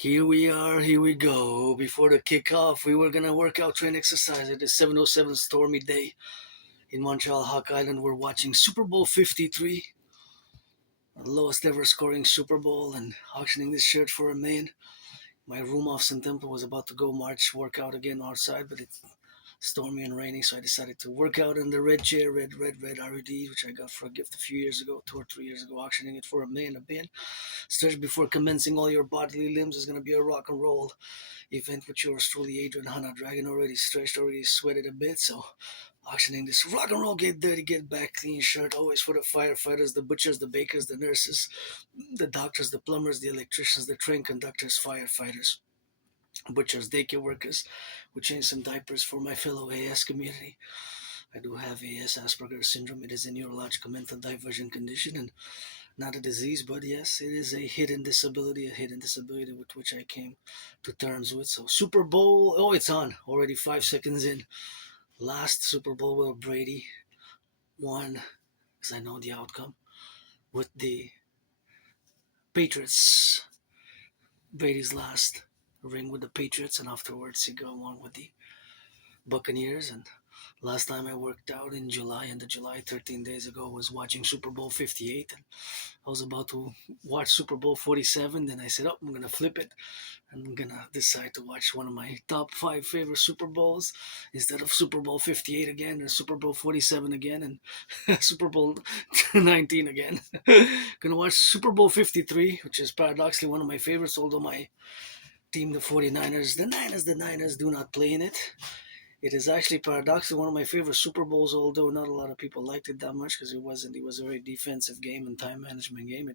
Here we are, here we go. Before the kickoff, we were gonna work out train exercise at this 707 stormy day in Montreal, Hawk Island. We're watching Super Bowl 53, the lowest ever scoring Super Bowl, and auctioning this shirt for $1 million. My room off St. Temple was about to go march, work out again outside, but it's stormy and raining, so I decided to work out in the red chair, red RED, which I got for a gift a few years ago, 2 or 3 years ago, auctioning it for $1 million a bid. Stretch before commencing all your bodily limbs is going to be a rock and roll event with yours truly, Adrian Hanna. Dragon already stretched, already sweated a bit, so auctioning this rock and roll, get dirty, get back clean shirt, always for the firefighters, the butchers, the bakers, the nurses, the doctors, the plumbers, the electricians, the train conductors, firefighters, butchers, daycare workers, who change some diapers for my fellow AS community. I do have AS, Asperger's syndrome. It is a neurological mental diversion condition and not a disease, but yes, it is a hidden disability with which I came to terms with. So Super Bowl, oh, it's on already 5 seconds in. Last Super Bowl where Brady won, because I know the outcome, with the Patriots. Brady's last ring with the Patriots, and afterwards he got one with the Buccaneers. And last time I worked out in July, and the July 13 days ago, was watching Super Bowl 58. And I was about to watch Super Bowl 47. Then I said, oh, I'm going to flip it. I'm going to decide to watch one of my top 5 favorite Super Bowls instead of Super Bowl 58 again, or Super Bowl 47 again, and Super Bowl 19 again. Going to watch Super Bowl 53, which is paradoxically one of my favorites, although my team, the 49ers, the Niners do not play in it. It is actually paradoxically one of my favorite Super Bowls, although not a lot of people liked it that much because it wasn't. It was a very defensive game and time management game.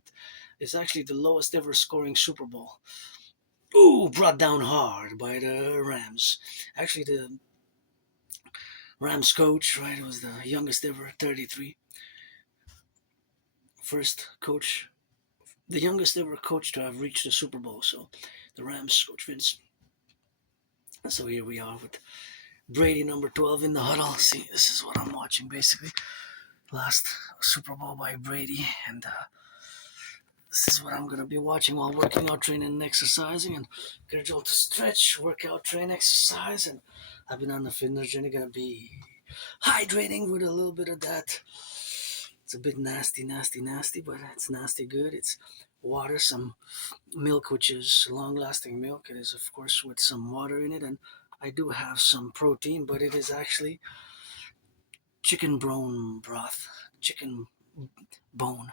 It's actually the lowest ever scoring Super Bowl. Ooh, brought down hard by the Rams. Actually, the Rams coach, right, was the youngest ever, 33. First coach, the youngest ever coach to have reached the Super Bowl. So the Rams, Coach Vince. So here we are with Brady number 12 in the huddle. See, this is what I'm watching basically. Last Super Bowl by Brady, and this is what I'm going to be watching while working out, training, and exercising. And schedule to stretch, workout, train, exercise. And I've been on the fitness journey, going to be hydrating with a little bit of that. It's a bit nasty, but it's nasty good. It's water, some milk, which is long-lasting milk. It is, of course, with some water in it, and I do have some protein, but it is actually chicken bone broth, chicken bone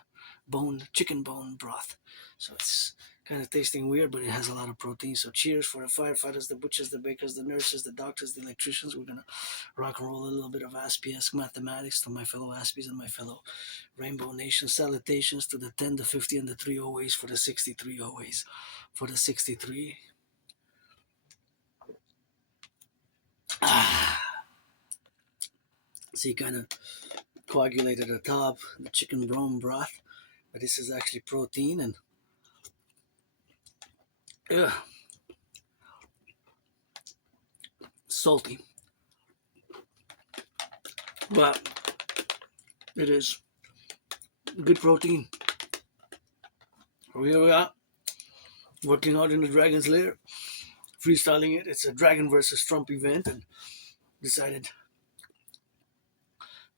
broth. So it's kind of tasting weird, but it has a lot of protein. So cheers for the firefighters, the butchers, the bakers, the nurses, the doctors, the electricians. We're gonna rock and roll a little bit of Aspiesque mathematics to my fellow Aspies and my fellow Rainbow Nation. Salutations to the 10, the 50, and the 3 always for the 63 always. For the 63. See, kind of coagulated at the top, the chicken bone broth, but this is actually protein and salty, but it is good protein. Here we are, working out in the Dragon's Lair, freestyling it. It's a Dragon versus Trump event, and decided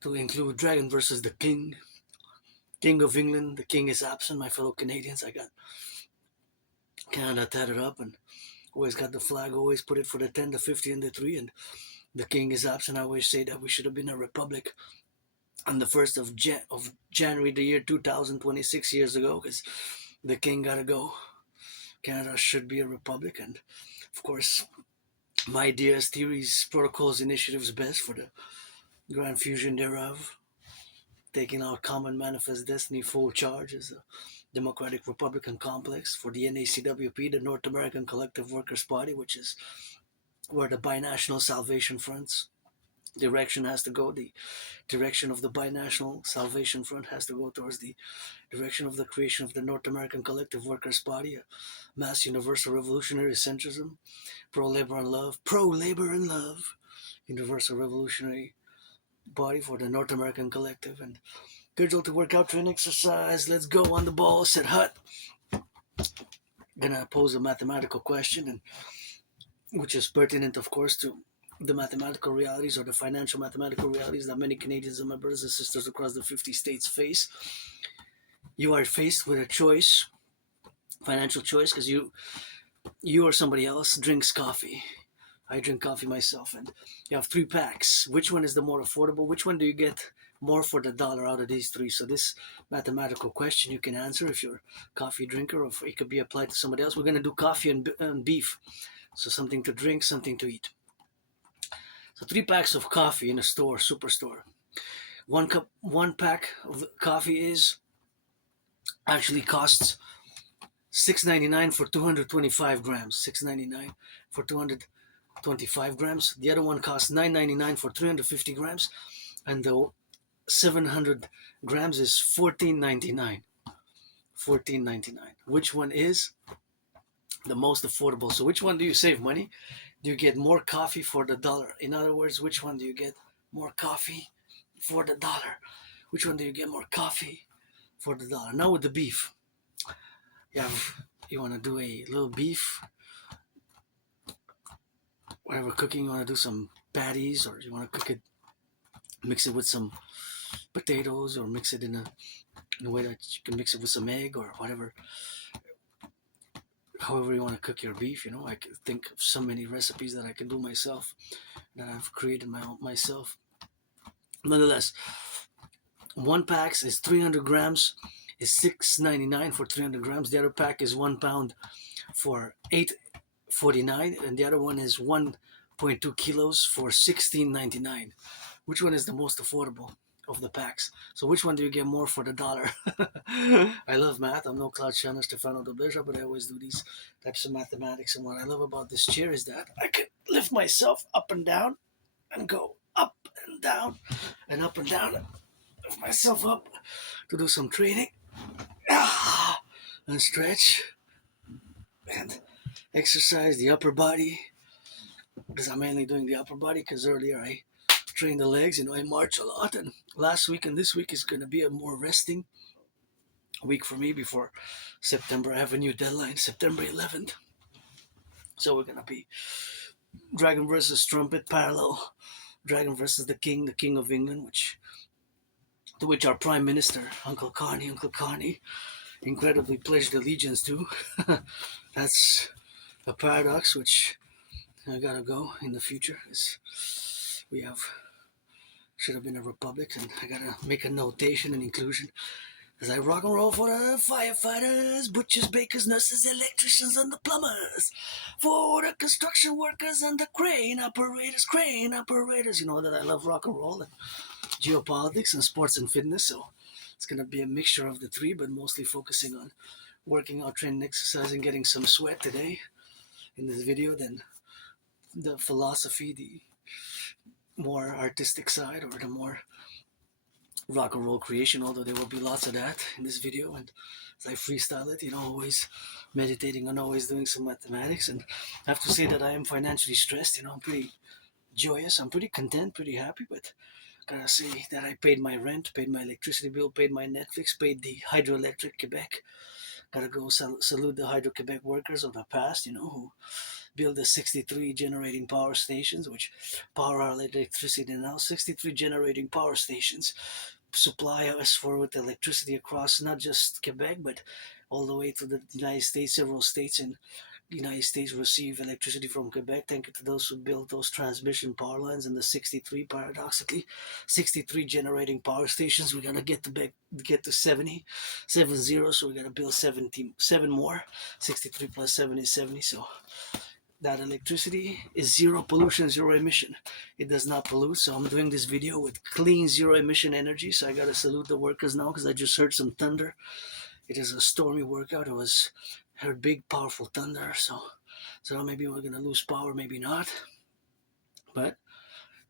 to include Dragon versus the King of England. The King is absent. My fellow Canadians, I got Canada tatted up and always got the flag, always put it for the 10, the 50, and the 3, and the King is absent. I always say that we should have been a republic on the 1st of January, the year 2026 years ago, because the King got to go. Canada should be a republic, and of course, my ideas, theories, protocols, initiatives best for the grand fusion thereof, taking out common manifest destiny full charge as a Democratic Republican complex for the NACWP, the North American Collective Workers Party, which is where the binational Salvation Front's direction has to go. The direction of the binational Salvation Front has to go towards the direction of the creation of the North American Collective Workers Party, a mass universal revolutionary centrism, pro-labor and love, universal revolutionary body for the North American Collective. And schedule to work out, train, exercise. Let's go on the ball, set hut. Gonna pose a mathematical question, and which is pertinent, of course, to the mathematical realities or the financial mathematical realities that many Canadians and my brothers and sisters across the 50 states face. You are faced with a choice, financial choice, because you or somebody else drinks coffee. I drink coffee myself, and you have three packs. Which one is the more affordable? Which one do you get more for the dollar out of these three? So this mathematical question you can answer if you're a coffee drinker, or if it could be applied to somebody else. We're gonna do coffee and beef, so something to drink, something to eat. So three packs of coffee in a store, superstore. One pack of coffee is actually costs $6.99 for 225 grams. $6.99 for 225 grams. The other one costs $9.99 for 350 grams, and the 700 grams is $14.99. $14.99. Which one is the most affordable? So which one do you save money? Do you get more coffee for the dollar? In other words, which one do you get more coffee for the dollar? Which one do you get more coffee for the dollar? Now with the beef, you want to do a little beef, whatever cooking, you want to do some patties, or you want to cook it, mix it with some potatoes, or mix it in a way that you can mix it with some egg or whatever. However you want to cook your beef, I can think of so many recipes that I can do myself, that I've created myself. Nonetheless, one pack is 300 grams, is $6.99 for 300 grams. The other pack is 1 pound for $8.49, and the other one is 1.2 kilos for $16.99. Which one is the most affordable of the packs? So which one do you get more for the dollar? I love math. I'm no Claude Shannon, Stefano Dobleja, but I always do these types of mathematics. And what I love about this chair is that I can lift myself up and down and go up and down and up and down. Lift myself up to do some training and stretch and exercise the upper body, because I'm mainly doing the upper body, because earlier I train the legs. I march a lot, and last week and this week is going to be a more resting week for me before September. I have a new deadline, September 11th. So we're going to be Dragon versus Trumpet parallel. Dragon versus the King of England, to which our Prime Minister, Uncle Connie, incredibly pledged allegiance to. That's a paradox which I gotta go in the future. We should have been a republic, and I gotta make a notation and inclusion as I rock and roll for the firefighters, butchers, bakers, nurses, electricians, and the plumbers, for the construction workers and the crane operators. You know that I love rock and roll and geopolitics and sports and fitness, so it's gonna be a mixture of the three, but mostly focusing on working out, training, exercising, getting some sweat today in this video, then the philosophy, the more artistic side, or the more rock and roll creation, although there will be lots of that in this video. And as I freestyle it, always meditating and always doing some mathematics. And I have to say that I am financially stressed. I'm pretty joyous, I'm pretty content, pretty happy, but gotta say that I paid my rent, paid my electricity bill, paid my Netflix, paid the Hydroelectric Quebec. Gotta go salute the Hydro-Quebec workers of the past, who build the 63 generating power stations, which power our electricity now. 63 generating power stations supply us with electricity across not just Quebec, but all the way to the United States. Several states in the United States receive electricity from Quebec. Thank you to those who built those transmission power lines, and the 63, paradoxically, 63 generating power stations. We're gonna get to 70, so we're gonna build 7 more. 63 plus 7 is 70. So that electricity is zero pollution, zero emission. It does not pollute. So I'm doing this video with clean, zero emission energy. So I gotta salute the workers now, because I just heard some thunder. It is a stormy workout. Heard big, powerful thunder. So maybe we're gonna lose power, maybe not. But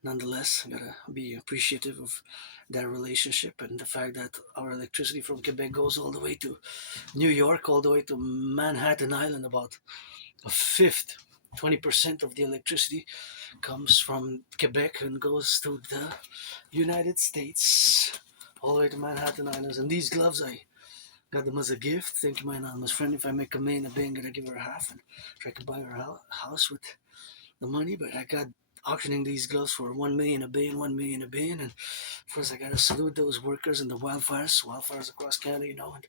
nonetheless, I gotta be appreciative of that relationship and the fact that our electricity from Quebec goes all the way to New York, all the way to Manhattan Island. About a fifth, 20% of the electricity comes from Quebec and goes to the United States, all the way to Manhattan Islands. And these gloves, I Got them as a gift. Thank you, my anonymous friend. If I make a million a bay, I'm gonna give her half and try to buy her house with the money. But I got auctioning these gloves for 1 million a bay and 1 million a bay. And first, I gotta salute those workers in the wildfires across Canada, and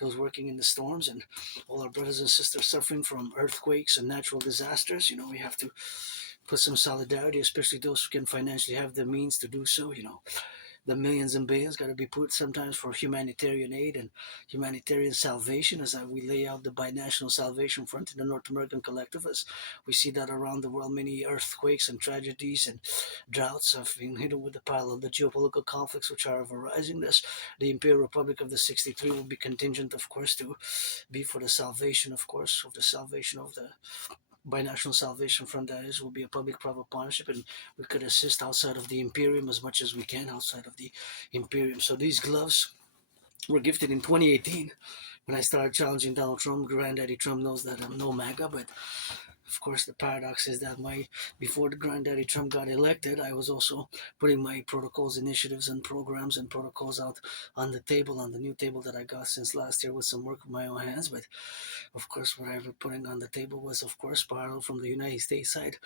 those working in the storms, and all our brothers and sisters suffering from earthquakes and natural disasters. We have to put some solidarity, especially those who can financially have the means to do so. The millions and billions got to be put sometimes for humanitarian aid and humanitarian salvation, as we lay out the binational salvation front in the North American Collective, as we see that around the world many earthquakes and tragedies and droughts have been hit with the parallel the geopolitical conflicts which are arising. This the Imperial Republic of the 63 will be contingent, of course, to be for the salvation, of course, of the salvation of the binational salvation front, that is, will be a public-private partnership, and we could assist outside of the Imperium as much as we can outside of the Imperium. So these gloves were gifted in 2018 when I started challenging Donald Trump. Granddaddy Trump knows that I'm no MAGA, but of course the paradox is that before the Granddaddy Trump got elected, I was also putting my protocols, initiatives, and programs and protocols out on the table, on the new table that I got since last year with some work with my own hands. But of course, what I was putting on the table was, of course, parallel from the United States side,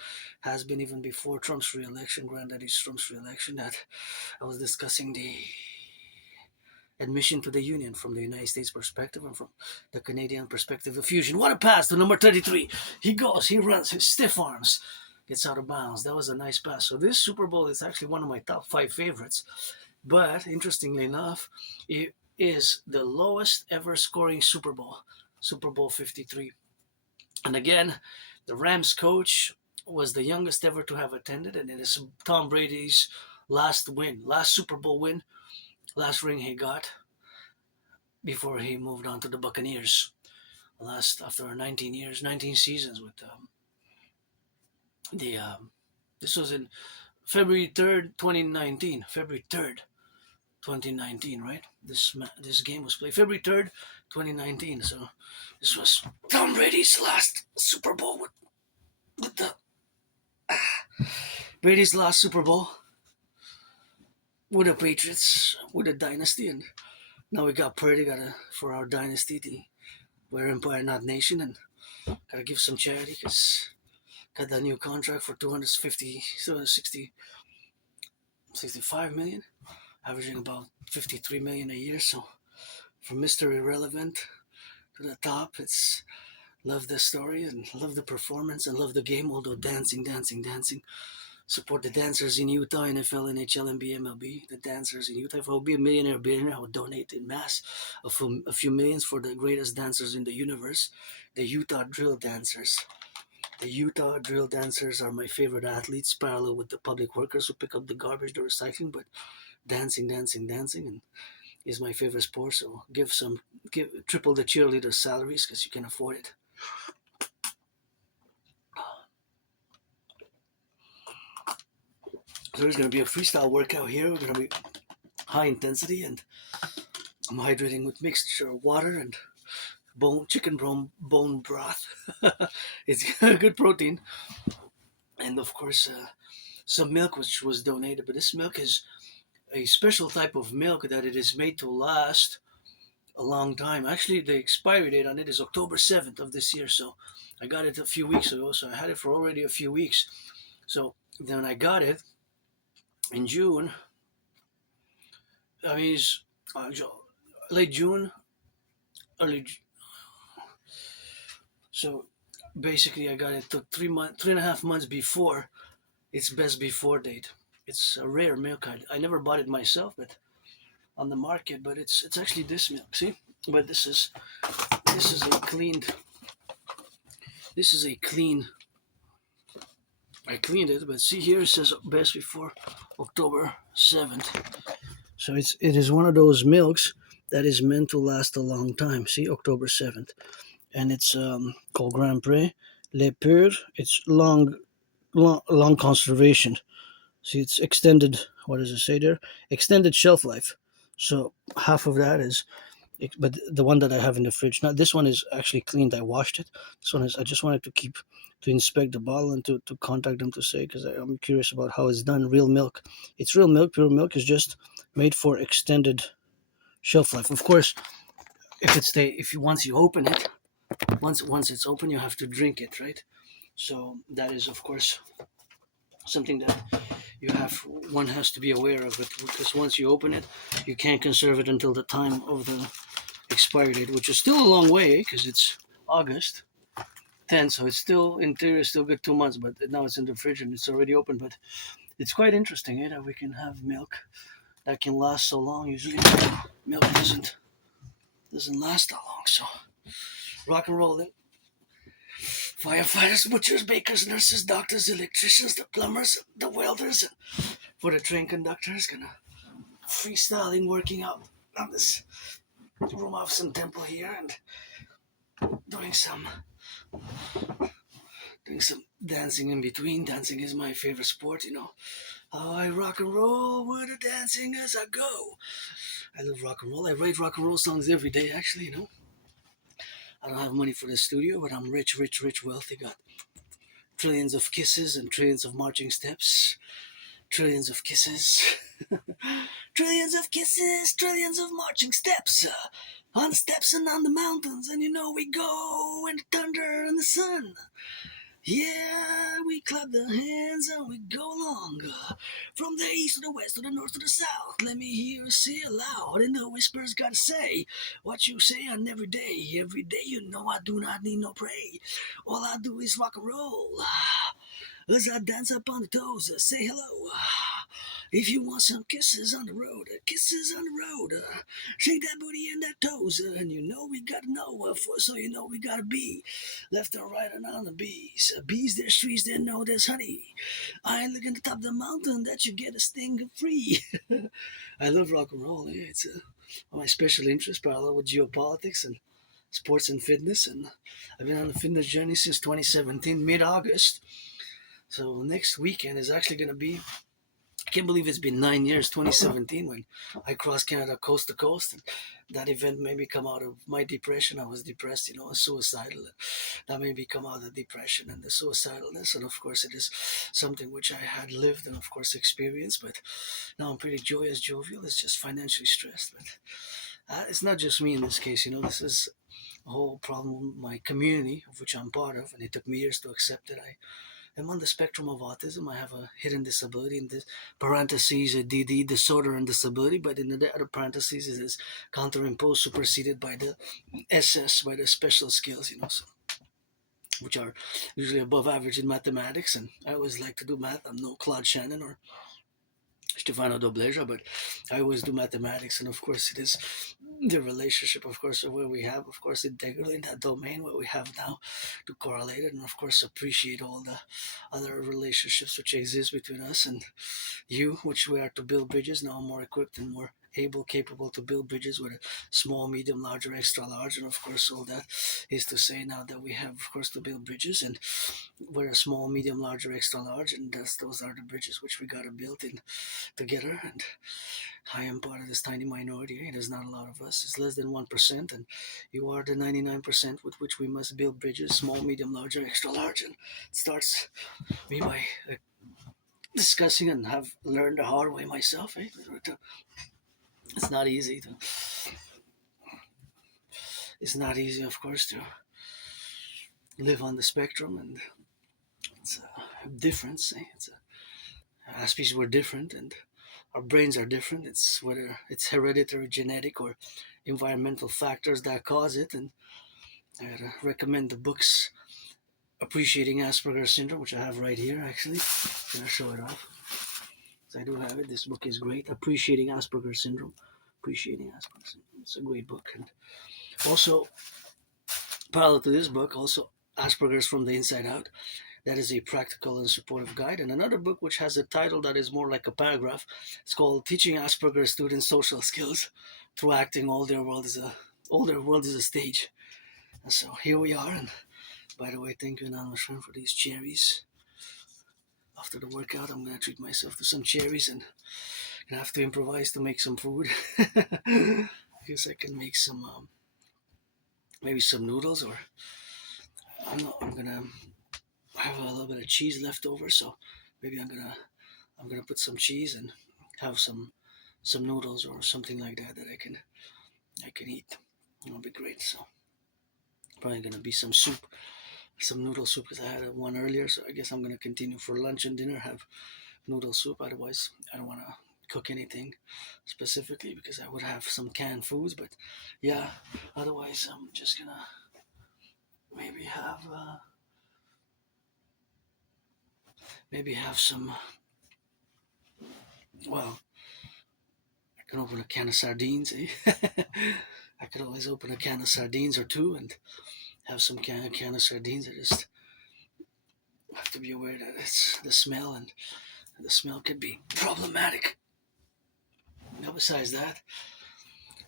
has been even before Trump's re-election, Granddaddy Trump's re-election, that I was discussing the admission to the Union from the United States perspective and from the Canadian perspective of fusion. What a pass to number 33. He goes, he runs, his stiff arms, gets out of bounds. That was a nice pass. So this Super Bowl is actually one of my top 5 favorites. But interestingly enough, it is the lowest ever scoring Super Bowl 53. And again, the Rams coach was the youngest ever to have attended, and it is Tom Brady's last Super Bowl win, last ring he got before he moved on to the Buccaneers. After 19 seasons with this was in February 3rd, 2019. February 3rd, 2019, right? This game was played February 3rd, 2019. So this was Tom Brady's last Super Bowl with the Brady's last Super Bowl with the Patriots, with the dynasty, and now we got Purdy for our dynasty. We're Empire, not nation, and gotta give some charity because got that new contract for 65 million, averaging about 53 million a year. So from Mr. Irrelevant to the top, it's love the story and love the performance and love the game, although dancing. Support the dancers in Utah, NFL, NHL, NBA, MLB. The dancers in Utah. If I would be a millionaire or billionaire, I would donate in mass a few millions for the greatest dancers in the universe, the Utah drill dancers. The Utah drill dancers are my favorite athletes, parallel with the public workers who pick up the garbage, the recycling, but dancing, and is my favorite sport. So give triple the cheerleader salaries because you can afford it. So there's going to be a freestyle workout here. We're going to be high intensity, and I'm hydrating with mixture of water and chicken bone broth. It's good protein, and of course some milk which was donated. But this milk is a special type of milk that it is made to last a long time. Actually, the expiry date on it is October 7th of this year. So I got it a few weeks ago. So I had it for already a few weeks. So then I got it in June. I mean, it's late June, early. So basically, I got it took 3.5 months before its best before date. It's a rare milk. I never bought it myself, but on the market. But it's actually this milk. See, but this is a cleaned. This is a clean. I cleaned it, but see here it says best before October 7th. So it is one of those milks that is meant to last a long time. See, October 7th. And it's called Grand Prix. Le Pur, it's long conservation. See, it's extended, what does it say there? Extended shelf life. So half of that is, but the one that I have in the fridge, now this one is actually cleaned. I washed it. This one is, I just wanted to inspect the bottle and to contact them to say, because I'm curious about how it's done. Real milk. It's real milk. Pure milk is just made for extended shelf life. Of course, once you open it, once it's open, you have to drink it, right? So that is, of course, something that one has to be aware of it, because once you open it, you can't conserve it until the time of the expiry date, which is still a long way because it's August 10th, so it's still, in theory, still good 2 months. But now it's in the fridge and it's already open. But it's quite interesting, that we can have milk that can last so long. Usually, milk doesn't last that long. So rock and roll. Firefighters, butchers, bakers, nurses, doctors, electricians, the plumbers, the welders, and for the train conductors, gonna freestyling, working out on this room of some temple here and doing some dancing in between. Dancing is my favorite sport. How I rock and roll with the dancing as I go. I love rock and roll. I write rock and roll songs every day, actually. I don't have money for the studio, but I'm rich, rich, rich, wealthy. Got trillions of kisses and trillions of marching steps. Trillions of kisses. Trillions of kisses, trillions of marching steps. On the steps and on the mountains, and we go in the thunder and the sun. Yeah, we clap the hands and we go along. From the east to the west to the north to the south. Let me hear you say it loud. And the whispers gotta say what you say on every day. Every day, I do not need no pray. All I do is rock and roll. As I dance up on the toes, say hello. If you want some kisses on the road, kisses on the road, shake that booty and that toes, and we gotta know, so we gotta be left and right and on the bees. Bees, there's trees, there know there's honey. I look at the top of the mountain that you get a sting free. I love rock and roll. It's my special interest, parallel with geopolitics and sports and fitness, and I've been on the fitness journey since 2017, mid-August. So next weekend is actually going to be, I can't believe it's been 9 years, 2017, when I crossed Canada coast to coast. And that event made me come out of my depression. I was depressed, suicidal. That made me come out of the depression and the suicidalness. And of course, it is something which I had lived and, of course, experienced. But now I'm pretty joyous, jovial. It's just financially stressed. But it's not just me in this case. This is a whole problem with my community, of which I'm part of. And it took me years to accept that I'm on the spectrum of autism. I have a hidden disability in this parentheses, a DD, disorder and disability, but in the other parentheses it is counterimposed, superseded by the SS, by the special skills, so, which are usually above average in mathematics. And I always like to do math. I'm no Claude Shannon or Stefano Dobleja, but I always do mathematics. And of course, it is the relationship, of course, where we have, of course, Integree in that domain, what we have now, to correlate it, and of course appreciate all the other relationships which exist between us and you, which we are to build bridges. Now I'm more equipped and more able, capable to build bridges with a small, medium, large, or extra large. And of course, all that is to say now that we have, of course, to build bridges, and we're a small, medium, large, or extra large, and those are the bridges which we got to build in together. And I am part of this tiny minority. There's not a lot of us. It's less than 1%, and you are the 99% with which we must build bridges, small, medium, large, or extra large. And it starts me by discussing and have learned the hard way myself. It's not easy to. It's not easy, of course, to live on the spectrum, and it's a difference. Aspies were different, and our brains are different. It's whether it's hereditary, genetic, or environmental factors that cause it. And I'd recommend the books Appreciating Asperger's Syndrome, which I have right here, actually. I'm going to show it off. So I do have it. This book is great. Appreciating Asperger's Syndrome. Appreciating Asperger's Syndrome. It's a great book. And also, parallel to this book, also Asperger's from the Inside Out. That is a practical and supportive guide. And another book which has a title that is more like a paragraph. It's called Teaching Asperger's Students Social Skills Through Acting. All their world is a stage. And so here we are. And by the way, thank you, Anonymous friend, for these cherries. After the workout, I'm gonna treat myself to some cherries, and I have to improvise to make some food. I guess I can make some, maybe some noodles, or I'm gonna have a little bit of cheese left over, so maybe I'm gonna put some cheese and have some noodles or something like that I can eat. It'll be great. So probably gonna be some soup, some noodle soup because I had one earlier. So I guess I'm gonna continue for lunch and dinner. Have noodle soup. Otherwise, I don't want to cook anything specifically because I would have some canned foods. But yeah, otherwise I'm just gonna maybe have some. Well, I can open a can of sardines. Eh? I could always open a can of sardines or two and have some can of sardines. I just have to be aware that it's the smell and the smell could be problematic. Now, besides that,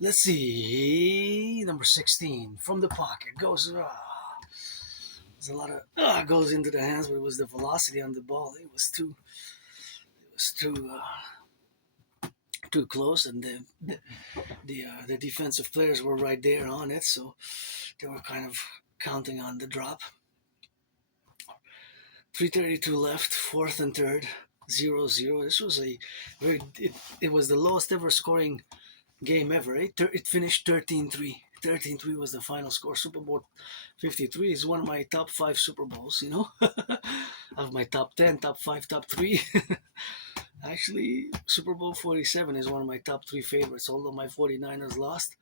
let's see. Number 16 from the pocket goes. There's a lot of goes into the hands, but it was the velocity on the ball. It was too. It was too close, and the defensive players were right there on it, so they were kind of counting on the drop. 3:32 left, fourth and third, 0-0. This was a very. It was the lowest ever scoring game ever. It finished 13-3. 13-3 was the final score. Super Bowl 53 is one of my top 5 Super Bowls, you know, of my top 10, top 5, top 3. Actually, Super Bowl 47 is one of my top 3 favorites, although my 49ers lost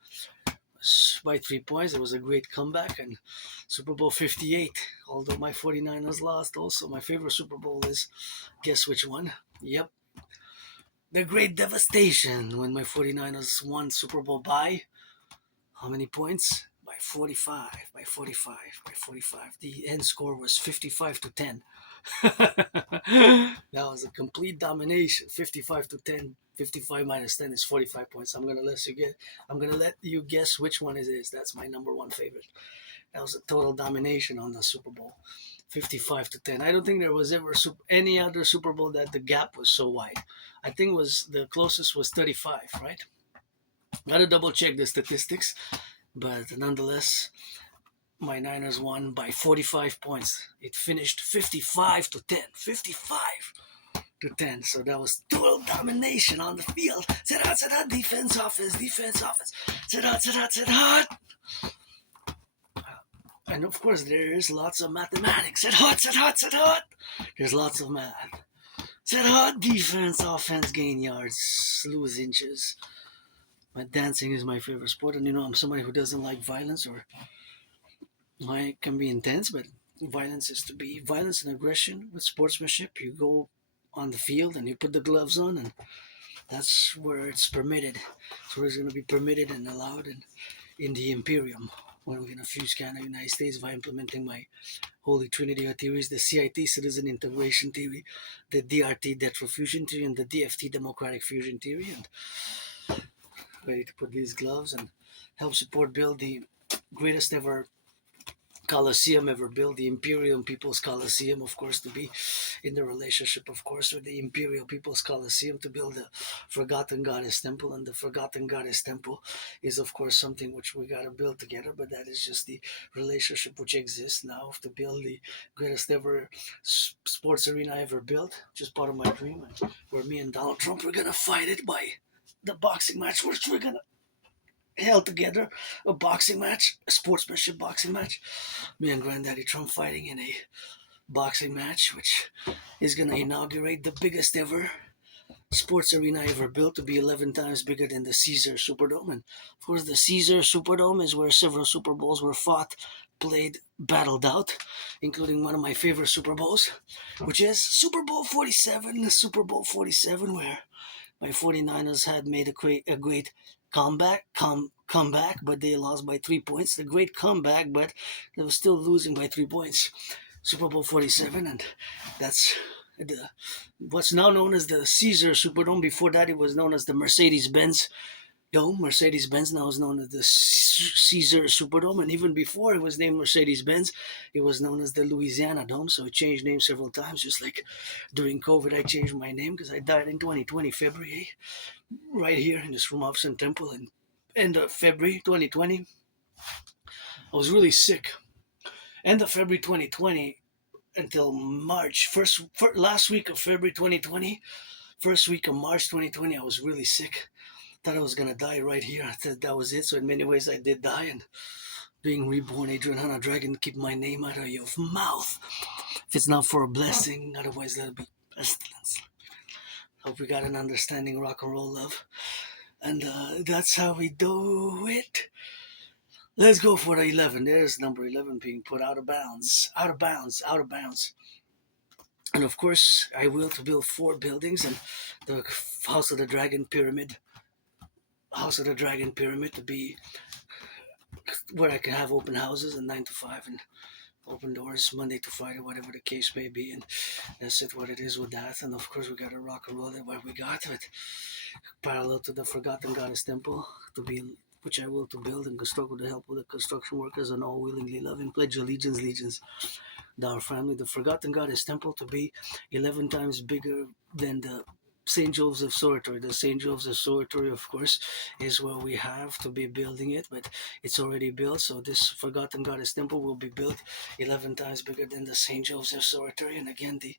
by 3 points. It was a great comeback. And Super Bowl 58, although my 49ers lost, also my favorite Super Bowl is, guess which one? Yep, the Great Devastation, when my 49ers won Super Bowl by how many points? By 45, by 45, by 45. The end score was 55-10. That was a complete domination. 55-10. 55 minus 10 is 45 points. I'm gonna let you guess which one it is. That's my number 1 favorite. That was a total domination on the Super Bowl. 55-10. I don't think there was ever any other Super Bowl that the gap was so wide. I think the closest was 35, right? Gotta double check the statistics, but nonetheless, my Niners won by 45 points. It finished 55-10. 55-10. So that was total domination on the field. Sit hot, defense, offense, defense, offense. Sit hot. And of course, there's lots of mathematics. Sit hot. There's lots of math. Sit hot, defense, offense, gain yards, lose inches. My dancing is my favorite sport, and I'm somebody who doesn't like violence, or I can be intense, but violence is to be violence and aggression with sportsmanship. You go on the field and you put the gloves on, and that's where it's permitted. So it's going to be permitted and allowed in the Imperium when we're going to fuse Canada, United States by implementing my Holy Trinity of theories, the CIT, Citizen Integration Theory, the DRT, Death Fusion Theory, and the DFT, Democratic Fusion Theory, and ready to put these gloves and help support build the greatest ever Coliseum ever built, the Imperial People's Coliseum, of course, to be in the relationship, of course, with the Imperial People's Coliseum to build the Forgotten Goddess Temple. And the Forgotten Goddess Temple is, of course, something which we got to build together, but that is just the relationship which exists now to build the greatest ever sports arena ever built, which is part of my dream, and where me and Donald Trump are going to fight it by the boxing match, which we're going to held together, a boxing match, a sportsmanship boxing match. Me and Granddaddy Trump fighting in a boxing match, which is going to inaugurate the biggest ever sports arena ever built, to be 11 times bigger than the Caesar Superdome. And of course, the Caesar Superdome is where several Super Bowls were fought, played, battled out, including one of my favorite Super Bowls, which is Super Bowl 47, Super Bowl 47, where my 49ers had made a great comeback, but they lost by 3 points. The great comeback, but they were still losing by 3 points. Super Bowl 47, and that's what's now known as the Caesar Superdome. Before that, it was known as the Mercedes-Benz Dome. Mercedes-Benz now is known as the Caesar Superdome, and even before it was named Mercedes-Benz, it was known as the Louisiana Dome. So it changed names several times, just like during COVID, I changed my name because I died in 2020, February, right here in this room of Sun Temple, and end of February 2020. I was really sick. End of February 2020 until March, last week of February 2020, first week of March 2020, I was really sick. thought I was gonna die right here. I thought that was it. So in many ways, I did die, and being reborn, Adrian Hanna Dragon, keep my name out of your mouth. If it's not for a blessing, otherwise that'll be pestilence. Hope we got an understanding rock and roll love. And that's how we do it. Let's go for the 11. There's number 11 being put out of bounds. Out of bounds. Out of bounds. And of course, I will to build 4 buildings and the House of the Dragon Pyramid. House of the Dragon Pyramid to be where I can have open houses and 9 to 5 and open doors Monday to Friday, whatever the case may be. And that's it, what it is with that. And of course, we got to rock and roll it, what we got. But parallel to the Forgotten Goddess Temple, to be which I will to build and construct with the help of the construction workers and all willingly loving. Pledge allegiance, legions, our family. The Forgotten Goddess Temple to be 11 times bigger than the St. Joseph's Oratory. The St. Joseph's Oratory, of course, is where we have to be building it, but it's already built. So this Forgotten Goddess Temple will be built 11 times bigger than the St. Joseph's Oratory. And again, the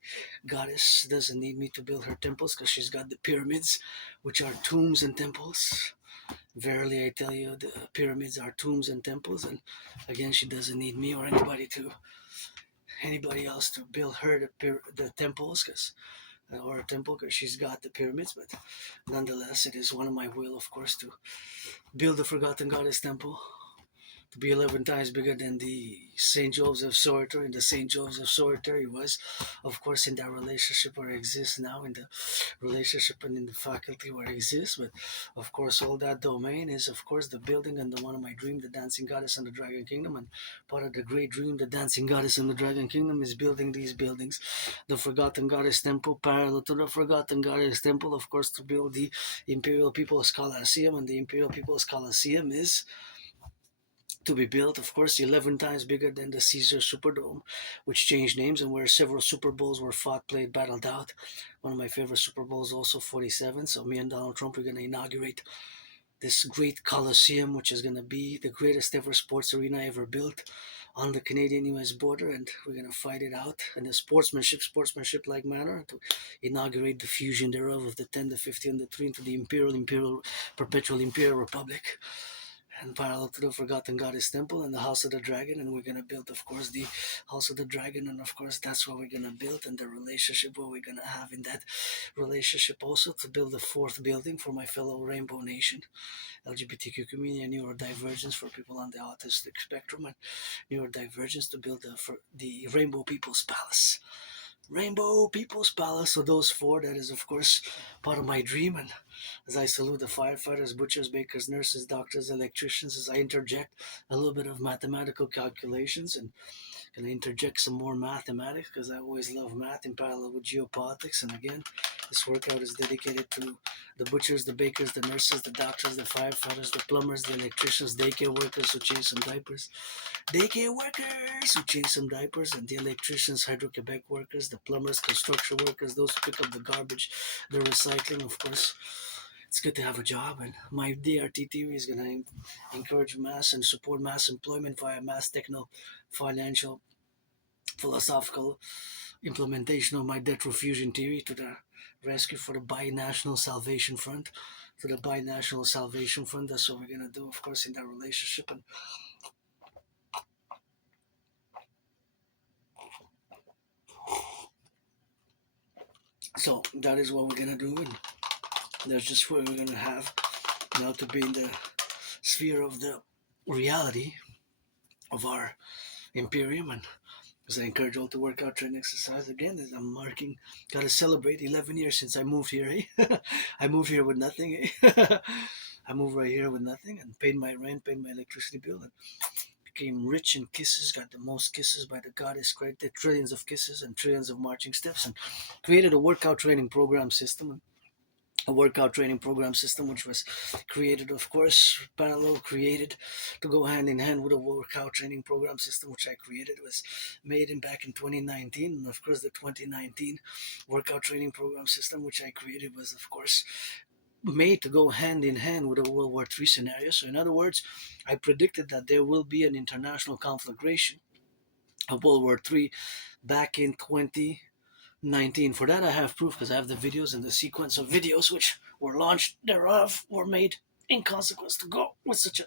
goddess doesn't need me to build her temples because she's got the pyramids, which are tombs and temples. Verily, I tell you, the pyramids are tombs and temples. And again, she doesn't need me or anybody else to build her the temples, because or a temple, because she's got the pyramids. But nonetheless, it is one of my will, of course, to build the Forgotten Goddess Temple to be 11 times bigger than the St. Joseph's Oratory. And the St. Joseph's Oratory was, of course, in that relationship where it exists now, in the relationship and in the faculty where it exists. But, of course, all that domain is, of course, the building and the one of my dream, the Dancing Goddess and the Dragon Kingdom. And part of the great dream, the Dancing Goddess and the Dragon Kingdom, is building these buildings. The Forgotten Goddess Temple, parallel to the Forgotten Goddess Temple, of course, to build the Imperial People's Coliseum. And the Imperial People's Coliseum is to be built, of course, 11 times bigger than the Caesar Superdome, which changed names and where several Super Bowls were fought, played, battled out. One of my favorite Super Bowls, also 47. So me and Donald Trump are going to inaugurate this great Coliseum, which is going to be the greatest ever sports arena ever built on the Canadian-U.S. border, and we're going to fight it out in a sportsmanship-like manner to inaugurate the fusion thereof of the 10, the 50, and the 3 into the perpetual Imperial Republic. And parallel to the Forgotten Goddess Temple and the House of the Dragon. And we're going to build, of course, the House of the Dragon. And, of course, that's what we're going to build. And the relationship, what we're going to have in that relationship also to build a 4th building for my fellow Rainbow Nation, LGBTQ community, and neurodivergence for people on the autistic spectrum, and neurodivergence to build the Rainbow People's Palace. Rainbow People's Palace. So those 4, that is, of course, part of my dream. And as I salute the firefighters, butchers, bakers, nurses, doctors, electricians, as I interject a little bit of mathematical calculations, and can I interject some more mathematics, because I always love math in parallel with geopolitics. And again, this workout is dedicated to the butchers, the bakers, the nurses, the doctors, the firefighters, the plumbers, the electricians, daycare workers who change some diapers, and the electricians, Hydro-Quebec workers, the plumbers, construction workers, those who pick up the garbage, the recycling, of course. It's good to have a job, and my DRT theory is going to encourage mass and support mass employment via mass techno, financial, philosophical implementation of my debt refusion theory to the rescue for the Binational Salvation Front. To the Binational Salvation Front, that's what we're going to do, of course, in that relationship. And so that is what we're going to do, and that's just what we're going to have now to be in the sphere of the reality of our Imperium. And because I encourage all to work out, train, exercise again, as I'm marking, got to celebrate 11 years since I moved here. Eh? I moved here with nothing. Eh? I moved right here with nothing and paid my rent, paid my electricity bill, and became rich in kisses, got the most kisses by the goddess, created trillions of kisses and trillions of marching steps, and created a workout training program system. Which was created, of course, created to go hand in hand with a workout training program system, which I created, was made back in 2019. And of course, the 2019 workout training program system, which I created, was, of course, made to go hand in hand with a World War III scenario. So, in other words, I predicted that there will be an international conflagration of World War III back in 19. For that, I have proof because I have the videos and the sequence of videos which were launched thereof were made in consequence to go with such a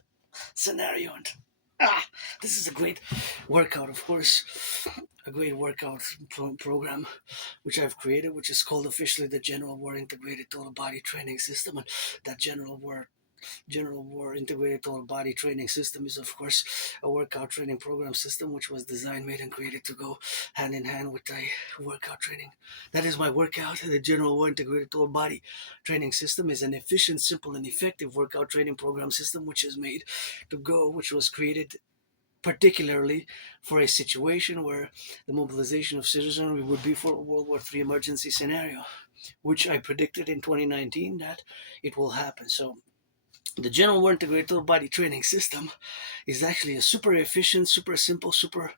scenario. And this is a great workout, of course, a great workout program which I've created, which is called officially the General War Integrated Total Body Training System. And that General War Integrated Total Body Training System is, of course, a workout training program system which was designed, made, and created to go hand in hand with a workout training. That is my workout. The General War Integrated Total Body Training System is an efficient, simple, and effective workout training program system which is made to go, which was created particularly for a situation where the mobilization of citizenry would be for a World War III emergency scenario, which I predicted in 2019 that it will happen. So the General War Integrated Total Body Training System is actually a super efficient, super simple, super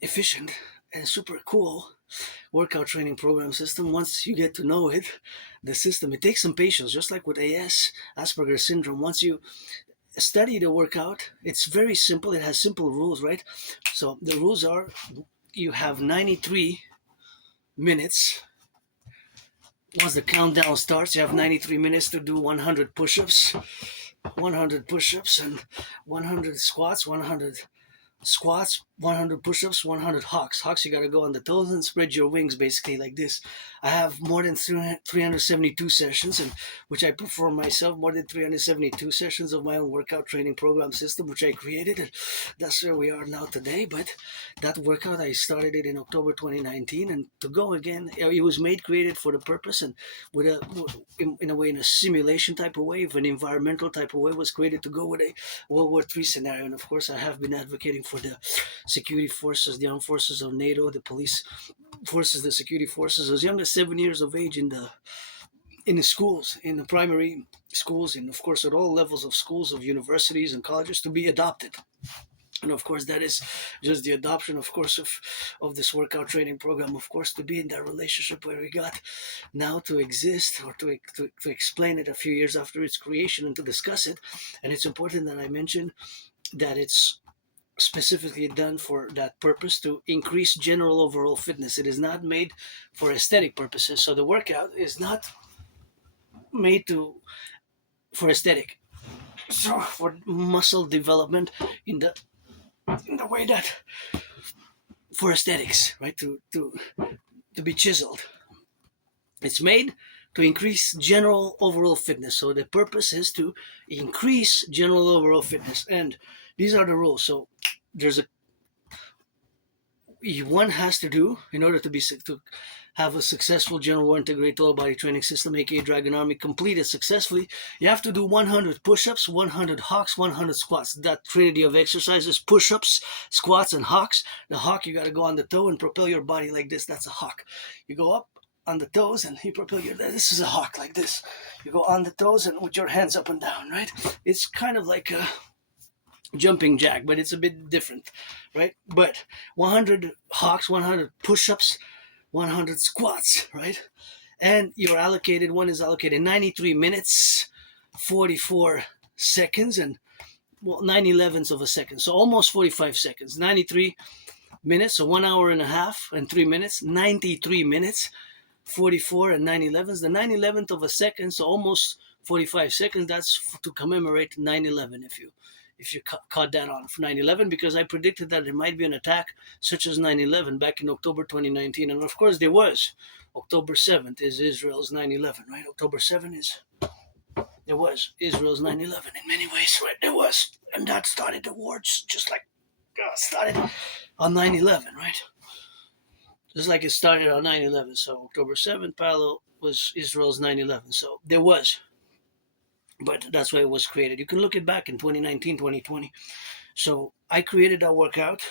efficient, and super cool workout training program system. Once you get to know it, the system, it takes some patience, just like with Asperger's syndrome. Once you study the workout, it's very simple. It has simple rules, right? So the rules are you have 93 minutes. Once the countdown starts, you have 93 minutes to do 100 push-ups, and 100 squats, 100 push-ups, 100 hawks. Hawks, you gotta go on the toes and spread your wings basically like this. I have more than 372 sessions, and which I perform myself, more than 372 sessions of my own workout training program system, which I created, and that's where we are now today. But that workout, I started it in October 2019, and to go again, it was created for the purpose, and with in a way, in a simulation type of way, an environmental type of way, was created to go with a World War III scenario. And of course, I have been advocating for the security forces, the armed forces of NATO, the police forces, the security forces, as young as 7 years of age in the schools, in the primary schools, and of course at all levels of schools, of universities and colleges, to be adopted. And of course, that is just the adoption, of course, of this workout training program, of course, to be in that relationship where we got now to exist, or to explain it a few years after its creation and to discuss it. And it's important that I mention that it's specifically done for that purpose, to increase general overall fitness. It is not made for aesthetic purposes. So the workout is not made for aesthetic, so for muscle development in the way that for aesthetics, right? To be chiseled. It's made to increase general overall fitness. So the purpose is to increase general overall fitness, and these are the rules. So there's one has to do in order to have a successful General War Integrated Total Body Training System, aka Dragon Army, completed successfully. You have to do 100 push-ups, 100 hawks, 100 squats. That trinity of exercises: push-ups, squats, and hawks. The hawk, you got to go on the toe and propel your body like this. That's a hawk. You go up on the toes and you propel this is a hawk like this. You go on the toes and with your hands up and down, right? It's kind of like a jumping jack, but it's a bit different, right? But 100 hawks, 100 push-ups, 100 squats, right? And one is allocated 93 minutes, 44 seconds, and 9/11ths of a second. So almost 45 seconds. 93 minutes, so 1 hour and a half and 3 minutes. 93 minutes, 44 and 9/11ths. The 9/11th of a second, so almost 45 seconds. That's to commemorate 9/11, if you caught that on 9/11, because I predicted that there might be an attack such as 9/11 back in October 2019. And of course there was. October 7th is Israel's 9/11, right? There was Israel's 9/11 in many ways, right? There was. And that started the war, just like started on 9/11, right? Just like it started on 9/11. So October 7th parallel was Israel's 9/11. So there was. But that's why it was created. You can look it back in 2019, 2020. So I created that workout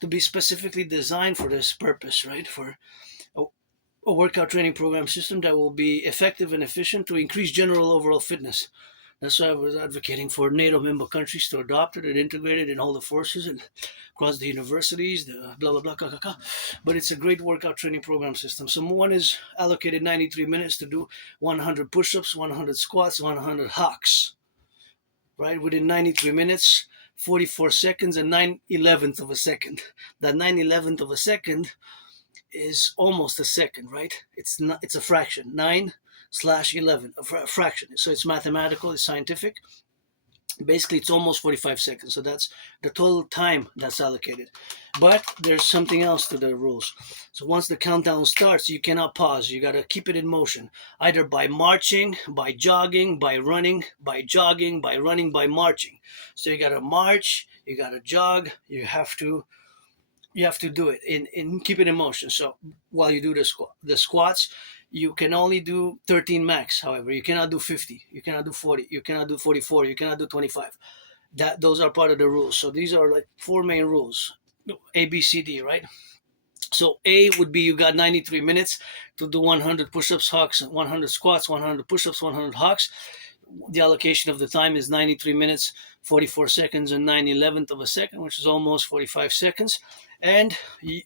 to be specifically designed for this purpose, right? For a workout training program system that will be effective and efficient to increase general overall fitness. That's why I was advocating for NATO member countries to adopt it and integrate it in all the forces and across the universities, the blah, blah, blah, But it's a great workout training program system. So one is allocated 93 minutes to do 100 push-ups, 100 squats, 100 hawks, right? Within 93 minutes, 44 seconds and 9/11th of a second. That 9/11th of a second is almost a second, right? It's not. It's a fraction. 9/11, a fraction. So it's mathematical. It's scientific. Basically, it's almost 45 seconds. So that's the total time that's allocated. But there's something else to the rules. So once the countdown starts, you cannot pause. You got to keep it in motion, either by marching, by jogging, by running, by jogging, by running, by marching. So you got to march, you got to jog, you have to do it in keep it in motion. So while you do the squats, you can only do 13 max. However, you cannot do 50, you cannot do 40, you cannot do 44, you cannot do 25. That those are part of the rules. So these are like four main rules, ABCD, right? So A would be you got 93 minutes to do 100 push-ups, hawks, 100 squats, 100 push-ups, 100 hawks. The allocation of the time is 93 minutes, 44 seconds, and 9/11 of a second, which is almost 45 seconds. And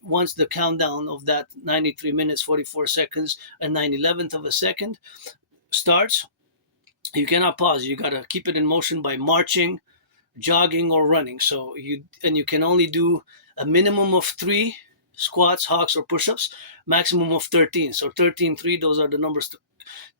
once the countdown of that 93 minutes, 44 seconds, and 9/11 of a second starts, you cannot pause. You got to keep it in motion by marching, jogging, or running. So you can only do a minimum of 3 squats, hawks, or push-ups, maximum of 13. So 13, 3, those are the numbers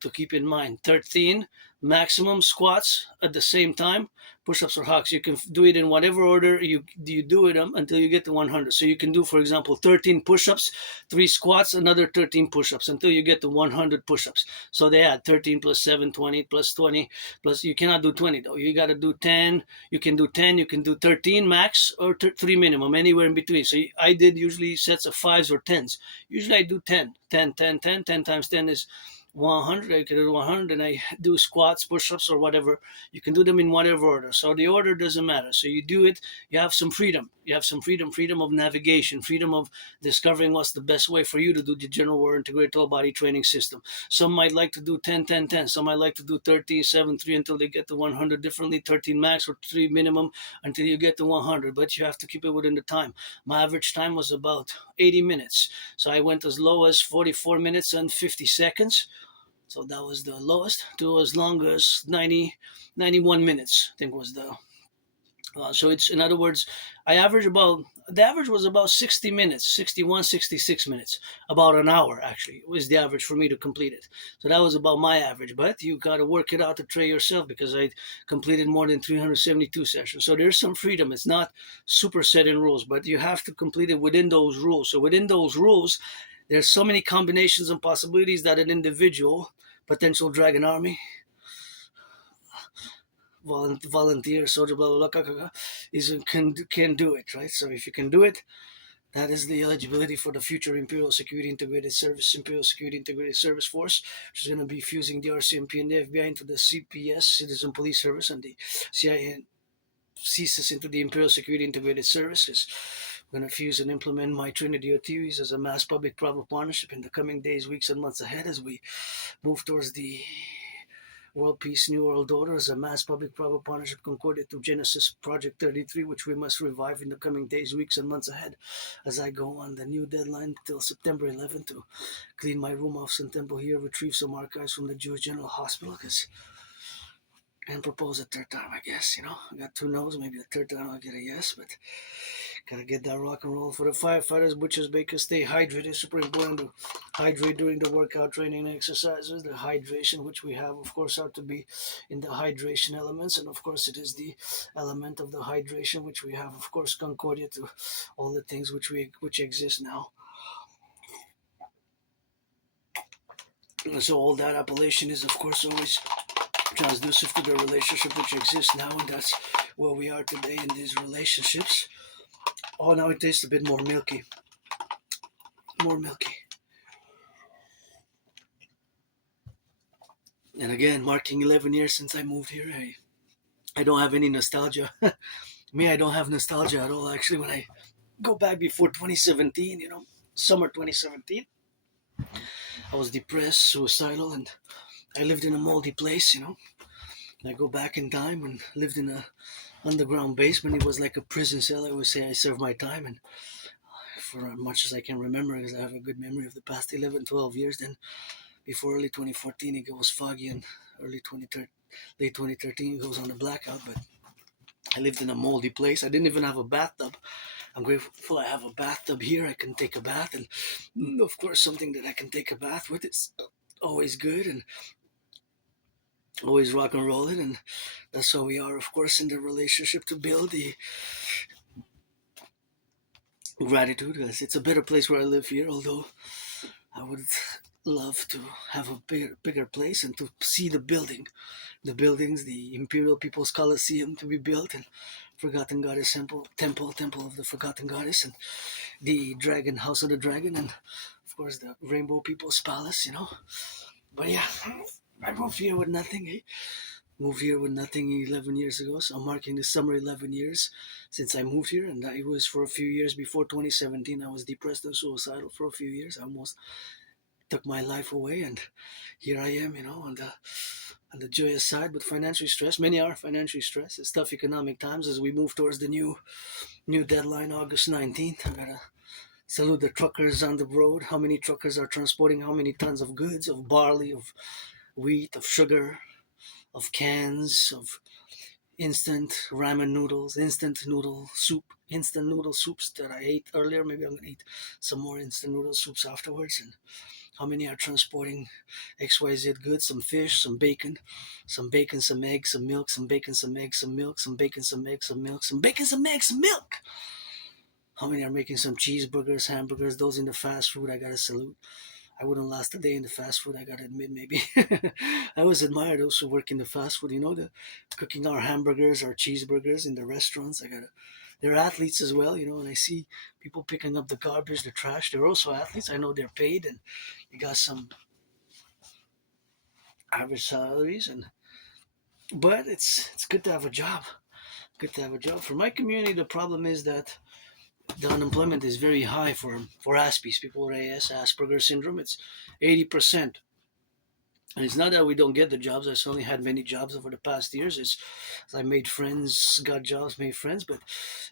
to keep in mind. 13 maximum squats at the same time, push-ups or hawks. You can do it in whatever order you do it until you get to 100. So you can do, for example, 13 push-ups, 3 squats, another 13 push-ups until you get to 100 push-ups. So they add 13 plus 7, 20 plus 20 plus. You cannot do 20 though. You got to do 10. You can do 10. You can do 13 max or 3 minimum, anywhere in between. So I did usually sets of 5s or 10s. Usually I do 10, 10, 10, 10. 10 times 10 is 100. I can do 100, and I do squats, push-ups, or whatever. You can do them in whatever order. So the order doesn't matter. So you do it. You have some freedom. You have some freedom of navigation, freedom of discovering what's the best way for you to do the general or integrated whole body training system. Some might like to do 10, 10, 10. Some might like to do 13, 7, 3 until they get to 100 differently, 13 max or 3 minimum until you get to 100. But you have to keep it within the time. My average time was about 80 minutes. So I went as low as 44 minutes and 50 seconds. So that was the lowest, to as long as 91 minutes, I think was the. So it's, in other words, the average was about 60 minutes, 61, 66 minutes, about an hour actually was the average for me to complete it. So that was about my average, but you got to work it out to train yourself because I completed more than 372 sessions. So there's some freedom. It's not super set in rules, but you have to complete it within those rules. So within those rules, there's so many combinations and possibilities that an individual, potential dragon army, volunteer, soldier, blah, blah, blah, can do it, right? So if you can do it, that is the eligibility for the future Imperial Security Integrated Service, Imperial Security Integrated Service Force, which is going to be fusing the RCMP and the FBI into the CPS, Citizen Police Service, and the CIA CSIS into the Imperial Security Integrated Service. Because I'm going to fuse and implement my Trinity of theories as a mass public-private partnership in the coming days, weeks, and months ahead as we move towards the World Peace, New World Order as a mass public-private partnership concorded to Genesis Project 33, which we must revive in the coming days, weeks, and months ahead as I go on the new deadline till September 11th to clean my room off some temple here, retrieve some archives from the Jewish General Hospital, and propose a third time, I guess. I got 2 no's, maybe a third time I'll get a yes, but gotta get that rock and roll. For the firefighters, butchers, bakers, stay hydrated. Super important to hydrate during the workout, training, and exercises. The hydration, which we have, of course, are to be in the hydration elements, and of course, it is the element of the hydration which we have, of course, concordia to all the things which exist now. And so all that appellation is, of course, always transducive to the relationship which exists now, and that's where we are today in these relationships. Oh, now it tastes a bit more milky. More milky. And again, marking 11 years since I moved here, I don't have any nostalgia. I don't have nostalgia at all. Actually, when I go back before 2017, summer 2017, I was depressed, suicidal, and I lived in a moldy place, I go back in time and lived in a underground basement. It was like a prison cell. I always say I served my time, and for as much as I can remember, because I have a good memory of the past 11, 12 years, then before early 2014 it was foggy, and late 2013 it goes on a blackout. But I lived in a moldy place. I didn't even have a bathtub. I'm grateful I have a bathtub here. I can take a bath, and of course, something that I can take a bath with. It's always good, and always rock and roll it. And that's how we are, of course, in the relationship to build the gratitude. Because it's a better place where I live here, although I would love to have a bigger place and to see the buildings, the Imperial People's Coliseum to be built, and Forgotten Goddess Temple of the Forgotten Goddess, and the Dragon House of the Dragon, and of course the Rainbow People's Palace. But yeah, I moved here with nothing. Moved here with nothing 11 years ago, so I'm marking this summer 11 years since I moved here, and it was for a few years before 2017. I was depressed and suicidal for a few years. I almost took my life away, and here I am, on the joyous side, but financially stressed. Many are financially stressed. It's tough economic times as we move towards the new deadline, August 19th. I gotta salute the truckers on the road. How many truckers are transporting how many tons of goods, of barley, of wheat, of sugar, of cans, of instant ramen noodles, instant noodle soups that I ate earlier. Maybe I'm gonna eat some more instant noodle soups afterwards. And how many are transporting XYZ goods? Some fish, some bacon, some eggs, some milk, some bacon, some eggs, some milk, some bacon, some eggs, some milk, some bacon, some eggs, some milk. How many are making some cheeseburgers, hamburgers? Those in the fast food, I gotta salute. I wouldn't last a day in the fast food, I gotta admit, maybe. I always admire those who work in the fast food, the cooking our hamburgers, our cheeseburgers in the restaurants. They're athletes as well, and I see people picking up the garbage, the trash. They're also athletes. I know they're paid and they got some average salaries, but it's good to have a job. Good to have a job. For my community, the problem is that the unemployment is very high for Aspies, people with AS, Asperger's syndrome. It's 80%. And it's not that we don't get the jobs. I certainly had many jobs over the past years. It's I made friends, got jobs, made friends, but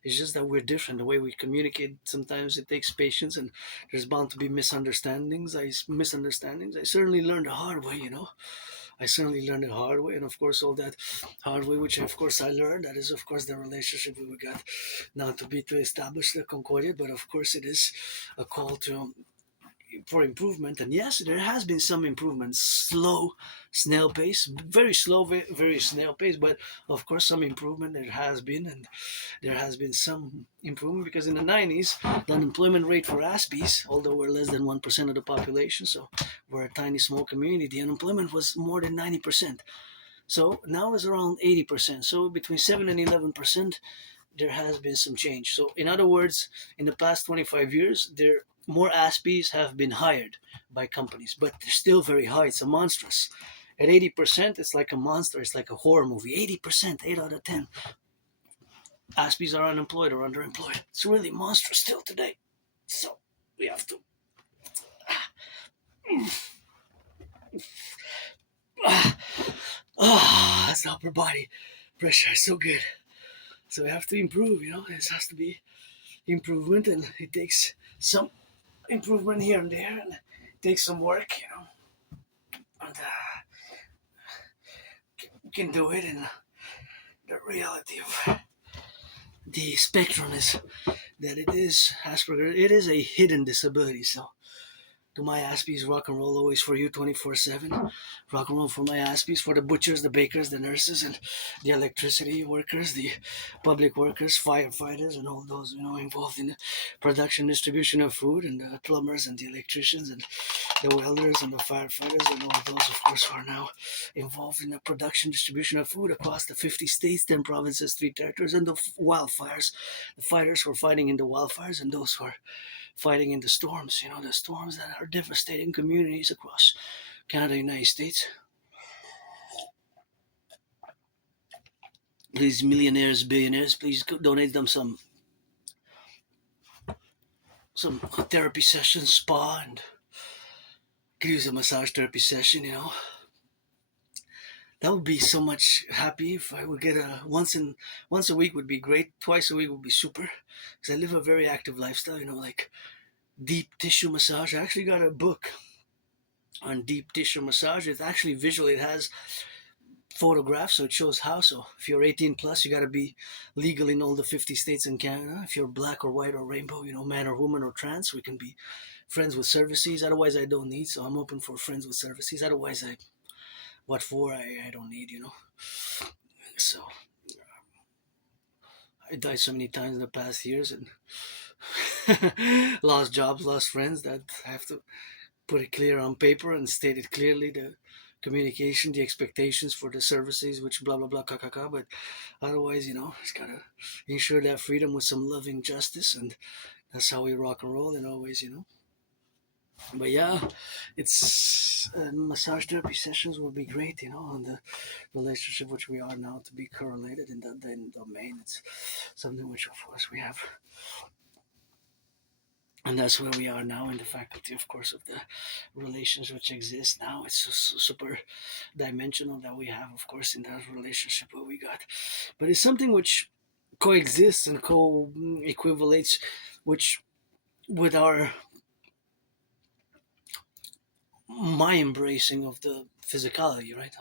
it's just that we're different. The way we communicate, sometimes it takes patience, and there's bound to be misunderstandings. I certainly learned the hard way. I certainly learned the hard way, and of course, all that hard way, which of course I learned, that is of course the relationship we got now to establish the Concordia. But of course, it is a call to for improvement. And yes, there has been some improvement. Slow, snail pace, very slow, very snail pace. But of course, some improvement there has been, and there has been some improvement because in the 90s, the unemployment rate for Aspies, although we're less than 1% of the population, so we're a tiny small community, the unemployment was more than 90%. So now it's around 80%. So between 7 and 11%, there has been some change. So in other words, in the past 25 years, there more Aspies have been hired by companies, but they're still very high. It's a monstrous. At 80%, it's like a monster. It's like a horror movie. 80%, 8 out of 10. Aspies are unemployed or underemployed. It's really monstrous still today. So we have to. That's the upper body pressure. So good. So we have to improve. It has to be improvement, and it takes some improvement here and there, and it takes some work. And we can do it. And the reality of the spectrum is that it is Asperger. It is a hidden disability. So to my Aspies, rock and roll always for you 24/7. Rock and roll for my Aspies, for the butchers, the bakers, the nurses, and the electricity workers, the public workers, firefighters, and all those involved in the production, distribution of food, and the plumbers and the electricians and the welders and the firefighters, and all those, of course, who are now involved in the production, distribution of food across the 50 states, 10 provinces, 3 territories, and the wildfires. The fighters who are fighting in the wildfires, and those who are fighting in the storms, the storms that are devastating communities across Canada, United States. Please, millionaires, billionaires, please donate them some therapy sessions, spa, and could use a massage therapy session. That would be so much happy if I would get once a week would be great. Twice a week would be super, because I live a very active lifestyle. Like deep tissue massage. I actually got a book on deep tissue massage. It's actually visual. It has photograph, so it shows how. So if you're 18 plus, you got to be legal in all the 50 states in Canada. If you're black or white or rainbow, man or woman or trans, we can be friends with services. Otherwise, I don't need. So I'm open for friends with services. Otherwise, what for? I don't need. So I died so many times in the past years and lost jobs, lost friends that I have to put it clear on paper and state it clearly, the communication, the expectations for the services, which blah blah blah ka. But otherwise, it's gotta ensure that freedom with some loving justice, and that's how we rock and roll, and always. But yeah, it's massage therapy sessions will be great, on the relationship which we are now to be correlated in that domain. It's something which, of course, we have. And that's where we are now in the faculty, of course, of the relations which exist now. It's super dimensional that we have, of course, in that relationship what we got. But it's something which coexists and co-equivalates, which with my embracing of the physicality, right?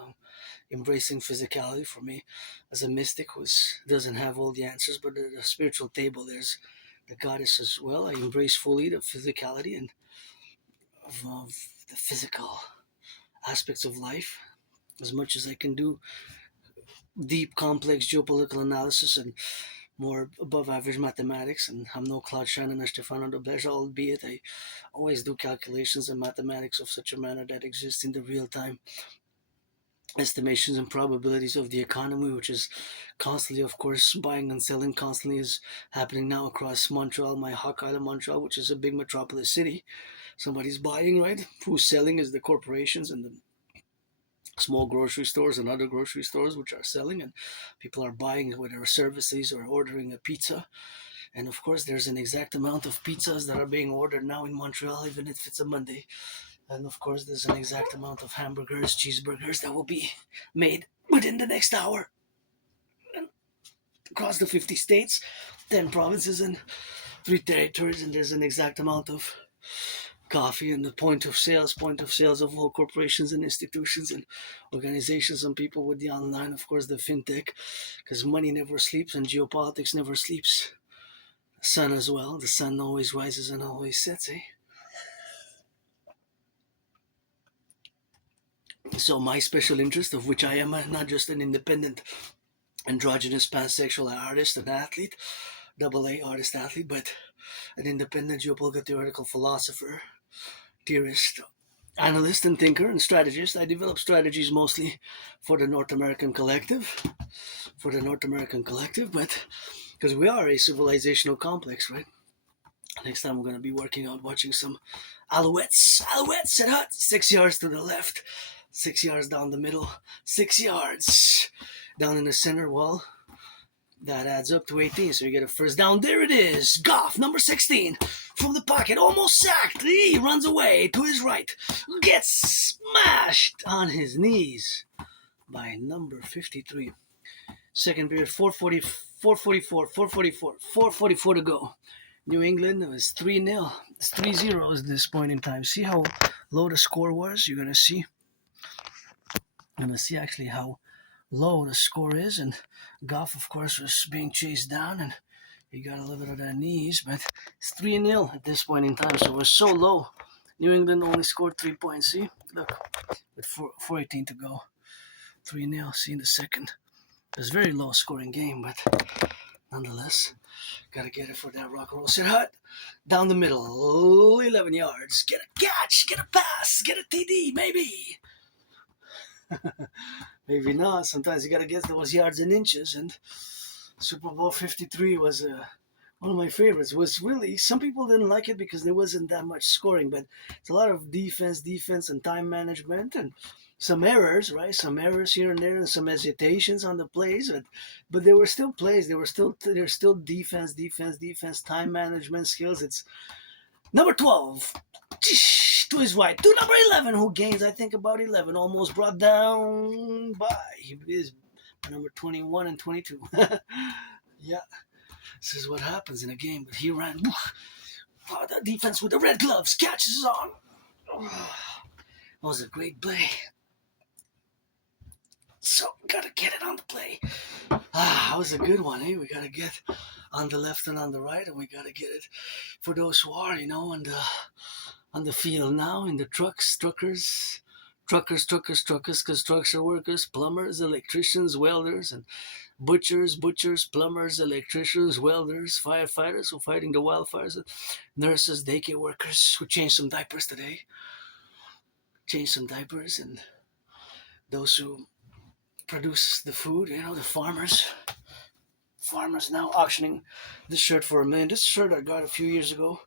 Embracing physicality for me as a mystic doesn't have all the answers, but at the spiritual table, there's the goddess as well. I embrace fully the physicality and of the physical aspects of life as much as I can do deep, complex geopolitical analysis and more above average mathematics. And I'm no Claude Shannon or Stefano de Blaise, albeit I always do calculations and mathematics of such a manner that exists in the real time estimations and probabilities of the economy, which is constantly, of course, buying and selling constantly is happening now across Montreal, my Hawk Island, Montreal, which is a big metropolis city. Somebody's buying, right? Who's selling is the corporations and the small grocery stores and other grocery stores which are selling, and people are buying whether services or ordering a pizza. And of course, there's an exact amount of pizzas that are being ordered now in Montreal, even if it's a Monday. And of course, there's an exact amount of hamburgers, cheeseburgers that will be made within the next hour. And across the 50 states, 10 provinces, and 3 territories, and there's an exact amount of coffee and the point of sales of all corporations and institutions and organizations and people with the online, of course, the fintech, because money never sleeps and geopolitics never sleeps. The sun as well. The sun always rises and always sets, eh? So my special interest, of which I am not just an independent androgynous pansexual artist and athlete, double A artist athlete, but an independent geopolitical theoretical philosopher, theorist, analyst and thinker and strategist. I develop strategies mostly for the North American Collective, but because we are a civilizational complex, right? Next time we're going to be working on watching some alouettes at hut, 6 yards to the left, 6 yards down the middle, 6 yards down in the center wall. That adds up to 18, so you get a first down. There it is. Goff, number 16, from the pocket, almost sacked. He runs away to his right, gets smashed on his knees by number 53. Second period, 444 to go. New England, it was 3-0. It's 3-0 at this point in time. See how low the score was? You're going to see. Actually how low the score is. And Goff, of course, was being chased down, and he got a little bit of that knees. But it's 3-0 at this point in time, so it was so low. New England only scored 3 points. See? Look, with 4:18 to go. 3-0. See in the second. It was a very low scoring game, but nonetheless, gotta get it for that rock and roll. Sit hut down the middle, 11 yards. Get a catch, get a pass, get a TD, maybe. Maybe not. Sometimes you gotta get those yards and inches. And Super Bowl 53 was one of my favorites. Was really, some people didn't like it because there wasn't that much scoring, but it's a lot of defense, and time management, and some errors, right? Some errors here and there, and some hesitations on the plays, but there were still plays. There's still defense, time management skills. It's number 12 to his right, to number 11, who gains, I think, about 11, almost brought down by his number 21 and 22. Yeah, this is what happens in a game. But he ran. Oh, that defense with the red gloves catches on. Oh, that was a great play. So gotta get it on the play. That was a good one, eh? We gotta get on the left and on the right, and we gotta get it for those who are, on the field now, in the truckers, construction workers, plumbers, electricians, welders, and butchers, plumbers, electricians, welders, firefighters who are fighting the wildfires, nurses, daycare workers who changed some diapers today, and those who produce the food, the farmers now auctioning this shirt for $1 million. This shirt I got a few years ago.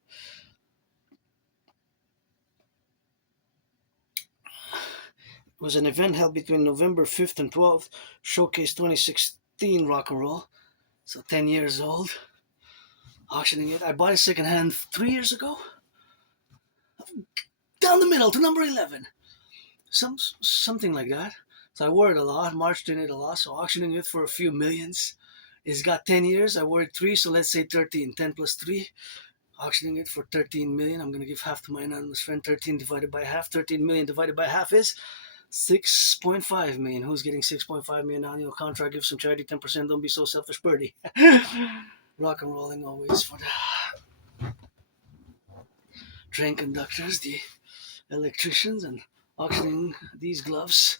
It was an event held between November 5th and 12th, showcase 2016 Rock&Roll. So 10 years old, auctioning it. I bought it secondhand 3 years ago. Down the middle to number 11. Something like that. So I wore it a lot, marched in it a lot, so auctioning it for a few millions. It's got 10 years. I wore it 3, so let's say 13. 10 plus 3. Auctioning it for 13 million. I'm going to give half to my anonymous friend. 13 divided by half. 13 million divided by half is 6.5 million. Who's getting 6.5 million annual contract? Give some charity 10%. Don't be so selfish, birdie. Rock and rolling always for the train conductors, the electricians, and auctioning these gloves.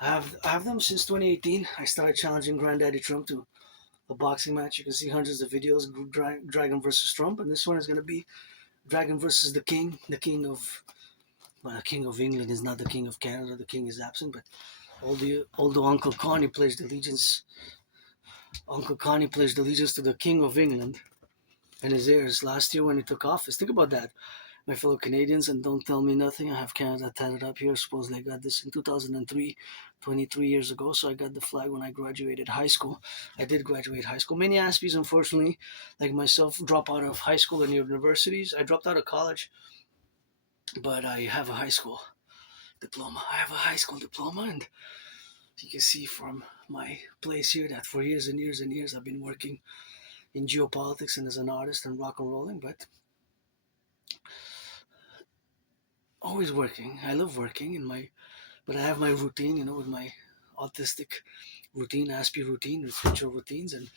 I have them since 2018. I started challenging Granddaddy Trump to a boxing match. You can see hundreds of videos, Dragon versus Trump, and this one is going to be Dragon versus the King. The King of England is not the King of Canada. The King is absent, but although Uncle Connie pledged allegiance to the King of England and his heirs last year when he took office. Think about that, my fellow Canadians, and don't tell me nothing. I have Canada tatted up here. Supposedly I got this in 2003, 23 years ago. So I got the flag when I graduated high school. I did graduate high school. Many Aspies, unfortunately, like myself, drop out of high school and universities. I dropped out of college, but I have a high school diploma. And you can see from my place here that for years and years and years I've been working in geopolitics and as an artist and rock and rolling, but always working. I love working but I have my routine, with my autistic routine, Aspie routine, with ritual routines, and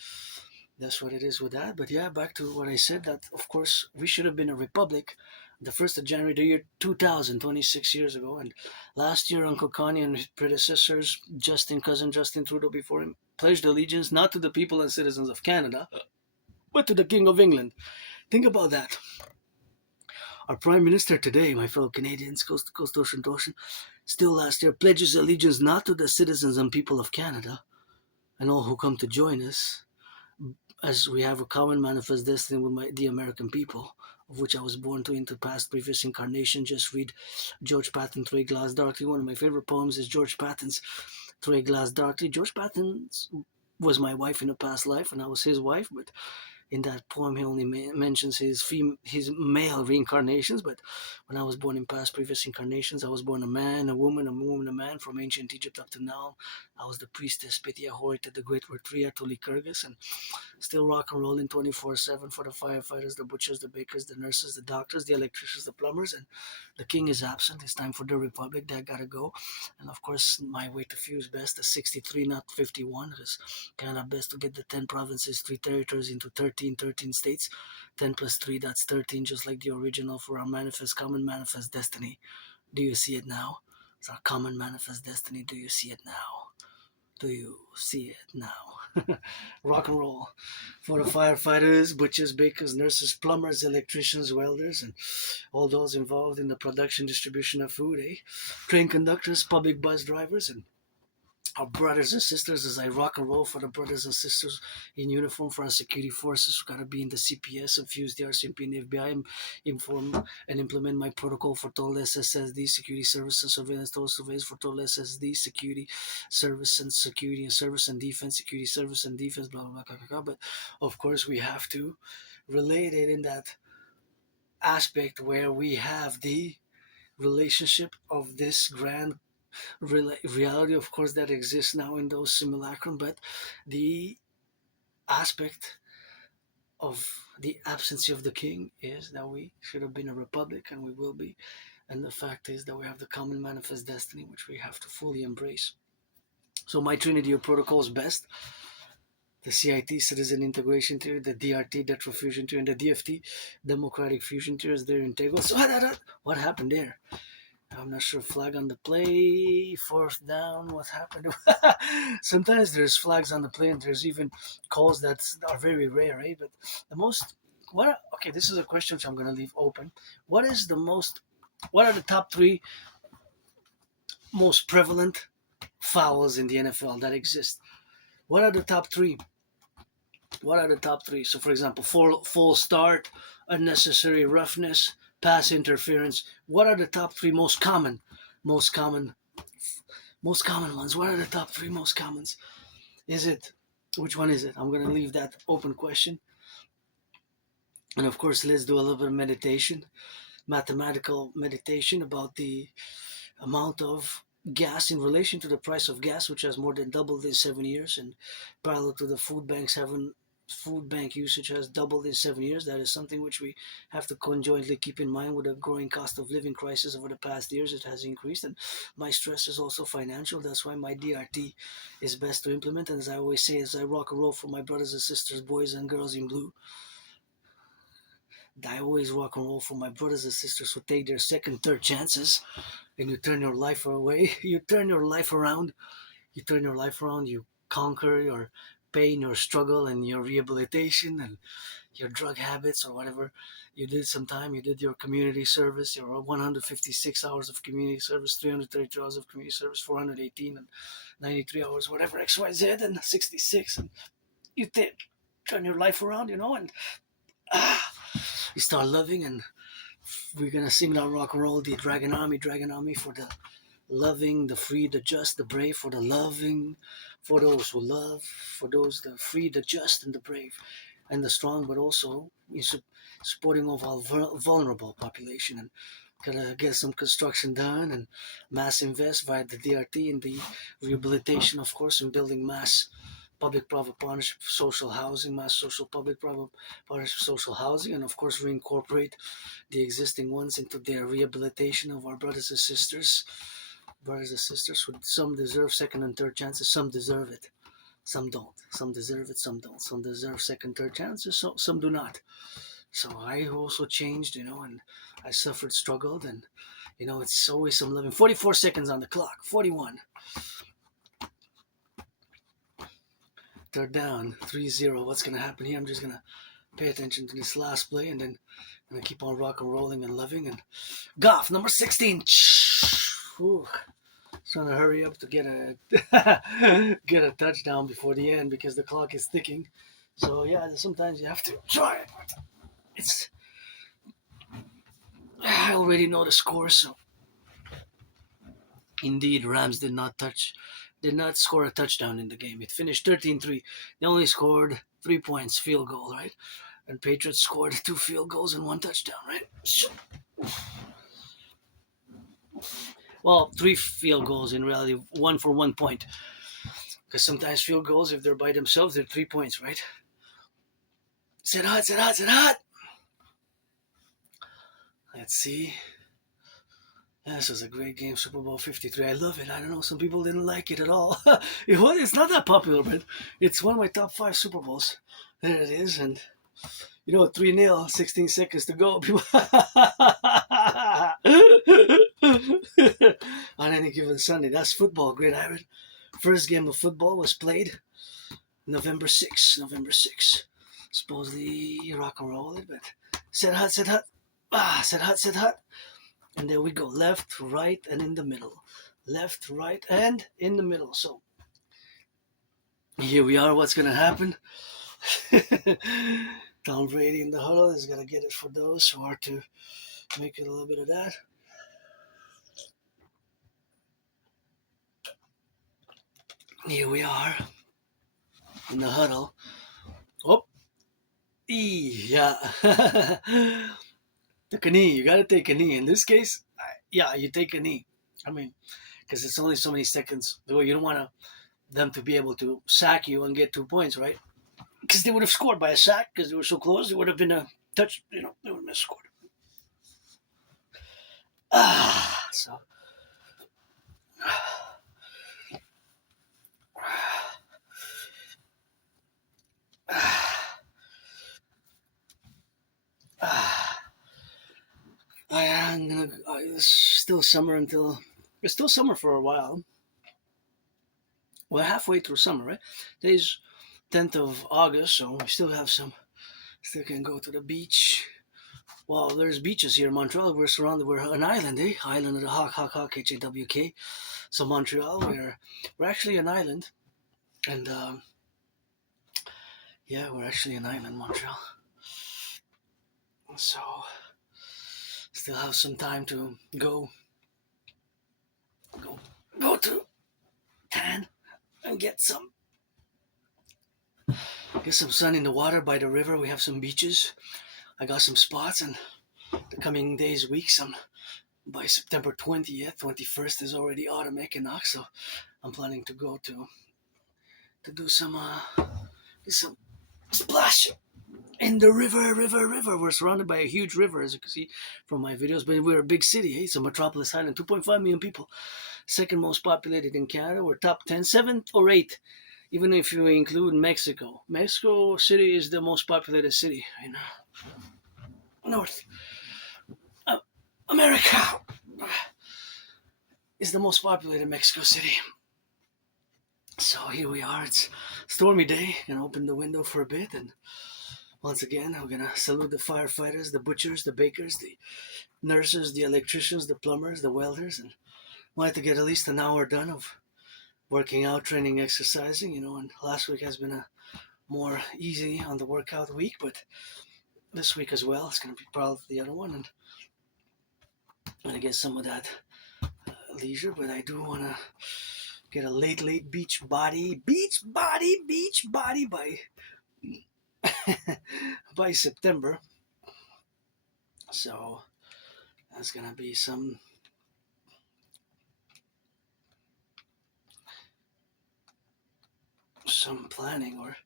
that's what it is with that. But yeah, back to what I said, that of course we should have been a republic the 1st of January, the year 2000, 26 years ago. And last year, Uncle Connie and his predecessors, cousin Justin Trudeau before him, pledged allegiance not to the people and citizens of Canada, but to the King of England. Think about that. Our Prime Minister today, my fellow Canadians, coast to coast, ocean to ocean, still last year pledges allegiance not to the citizens and people of Canada and all who come to join us, as we have a common manifest destiny with the American people, of which I was born to into past previous incarnation. Just read George Patton, Through a Glass Darkly. One of my favorite poems is George Patton's Through a Glass Darkly. George Patton was my wife in a past life, and I was his wife, but in that poem he only mentions his male reincarnations. But when I was born in past previous incarnations, I was born a man, a woman, a man, from ancient Egypt up to now. I was the priestess Pythia Horita, the great Retria to Lycurgus, and still rock and rolling 24/7 for the firefighters, the butchers, the bakers, the nurses, the doctors, the electricians, the plumbers. And the king is absent. It's time for the republic. That gotta go. And of course, my way to fuse best is 63, not 51, because Canada best to get the 10 provinces, 3 territories into 13 states. 10 plus 3, that's 13, just like the original for our common manifest destiny. Do you see it now? It's our common manifest destiny. Do you see it now? Do you see it now? Rock and roll for the firefighters, butchers, bakers, nurses, plumbers, electricians, welders, and all those involved in the production, distribution of food, train conductors, public bus drivers, and our brothers and sisters, as I rock and roll for the brothers and sisters in uniform for our security forces who gotta be in the CPS and fuse the RCMP and FBI, inform and implement my protocol for total SSSD, security service and surveillance, total surveillance for total SSD, security service and service and defense, security service and defense, blah, blah, blah, blah, blah. But of course we have to relate it in that aspect where we have the relationship of this grand reality, of course, that exists now in those simulacrum, but the aspect of the absence of the king is that we should have been a republic, and we will be. And the fact is that we have the common manifest destiny, which we have to fully embrace. So my trinity of protocols best: the CIT, Citizen Integration Theory, the DRT, Detrol Fusion Theory, and the DFT, Democratic Fusion Theory is their integral. So what happened there? I'm not sure. Flag on the play, fourth down. What happened? Sometimes there's flags on the play, and there's even calls that are very rare, right? But the most, what? Okay, this is a question which I'm going to leave open. What is the most? What are the top three most prevalent fouls in the NFL that exist? What are the top three? What are the top three? So, for example, full start, unnecessary roughness, pass interference. What are the top three most common, most common ones? What are the top three most commons? Is it? Which one is it? I'm gonna leave that open question. And of course, let's do a little bit of meditation, mathematical meditation about the amount of gas in relation to the price of gas, which has more than doubled in 7 years, and parallel to the food bank usage has doubled in 7 years. That is something which we have to conjointly keep in mind with the growing cost of living crisis over the past years. It has increased, and my stress is also financial. That's why my DRT is best to implement. And as I always say, as I rock and roll for my brothers and sisters, boys and girls in blue, I always rock and roll for my brothers and sisters who take their second, third chances, and you turn your life away. You turn your life around. You turn your life around. You conquer your pain, your struggle, and your rehabilitation, and your drug habits or whatever you did sometime. You did your community service, your 156 hours of community service, 332 hours of community service, 418 and 93 hours, whatever, XYZ, and 66. And you turn your life around, and ah, you start loving. And we're going to sing that rock and roll, the Dragon Army for the loving, the free, the just, the brave, for the loving, for those who love, for those the free, the just, and the brave, and the strong, but also supporting of our vulnerable population, and gonna get some construction done and mass invest via the DRT in the rehabilitation, of course, in building mass public-private partnership social housing, mass social public-private partnership social housing, and of course reincorporate the existing ones into their rehabilitation of our brothers and sisters who some deserve second and third chances, some deserve it, some don't, some deserve it, some don't, some deserve second, third chances, some do not. So I also changed, and I suffered, struggled, and it's always some living. 44 seconds on the clock. 41. Third down. 3-0. What's gonna happen here? I'm just gonna pay attention to this last play, and then I'm gonna keep on rock and rolling and loving. And Goff, number 16. Whew. Trying to hurry up to get a get a touchdown before the end because the clock is ticking. So yeah, sometimes you have to try it. It's I already know the score, so indeed Rams did not score a touchdown in the game. It finished 13-3. They only scored 3 points, field goal, right? And Patriots scored 2 field goals and 1 touchdown, right? Well, 3 field goals in reality, 1 for 1 point. Because sometimes field goals, if they're by themselves, they're 3 points, right? Sit hot, sit hot, sit hot. Let's see. This was a great game, Super Bowl 53. I love it. I don't know, some people didn't like it at all. It's not that popular, but it's one of my top 5 Super Bowls. There it is, and 3-0, 16 seconds to go. People on any given Sunday. That's football, great Iron. First game of football was played November 6th. November 6th. Supposedly rock and roll it, but set hot, set hot. Set hot, set hot. And there we go. Left, right, and in the middle. Left, right, and in the middle. So here we are. What's going to happen? Tom Brady in the huddle is going to get it for those who are to make it a little bit of that. Here we are in the huddle. Oh, yeah. Take a knee. You got to take a knee. In this case, yeah, you take a knee. I mean, because it's only so many seconds. You don't want them to be able to sack you and get 2 points, right? Because they would have scored by a sack because they were so close. It would have been a touch. They would have missed scored. So it's still summer until it's still summer for a while. We're halfway through summer, right? Today's 10th of August, so we still have some. Still can go to the beach. Well, there's beaches here in Montreal. We're surrounded. We're an island, eh? Island of the Hawk, HAWK. So Montreal, we're actually an island, and yeah, we're actually an island, Montreal. So still have some time to go, go to tan and get some sun in the water by the river. We have some beaches. I got some spots, and the coming days, weeks, by September 20th, 21st is already autumn equinox, so I'm planning to go to do some splash in the river. We're surrounded by a huge river, as you can see from my videos, but we're a big city, eh? It's a metropolis island, 2.5 million people, second most populated in Canada. We're top 10, 7th or 8th, even if you include Mexico. Mexico City is the most populated city in North America. Is the most populated Mexico City. So here we are. It's stormy day. Gonna open the window for a bit, and once again, I'm gonna salute the firefighters, the butchers, the bakers, the nurses, the electricians, the plumbers, the welders, and wanted to get at least an hour done of working out, training, exercising. And last week has been a more easy on the workout week, but this week as well, it's gonna be probably the other one, and I'm gonna get some of that leisure. But I do wanna get a late beach body by by September. So that's gonna be some planning or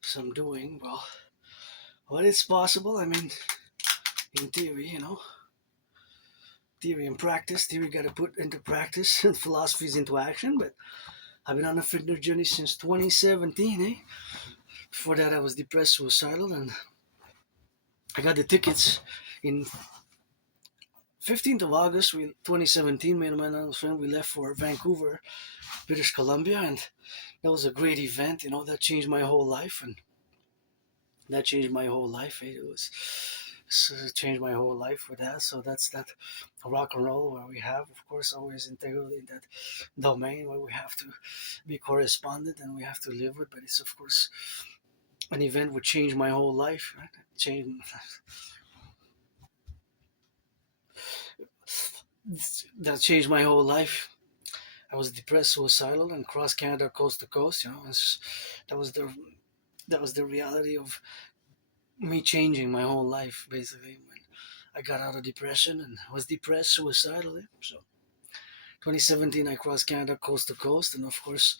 some doing. Well, what is possible? I mean, in theory, theory and practice. Theory got to put into practice, and philosophies into action. But I've been on a fitness journey since 2017. Eh? Before that, I was depressed, suicidal, and I got the tickets in 15th of August, 2017. Me and my little friend, we left for Vancouver, British Columbia, and that was a great event. That changed my whole life, and that changed my whole life. It was changed my whole life with that. So that's that Rock&Roll, where we have, of course, always integrity in that domain where we have to be correspondent and we have to live with. But it's, of course, an event would change my whole life. Right? That changed my whole life. I was depressed, suicidal, and cross Canada coast to coast. That was the reality of me changing my whole life, basically, when I got out of depression and was depressed, suicidal. So 2017, I crossed Canada coast to coast, and of course,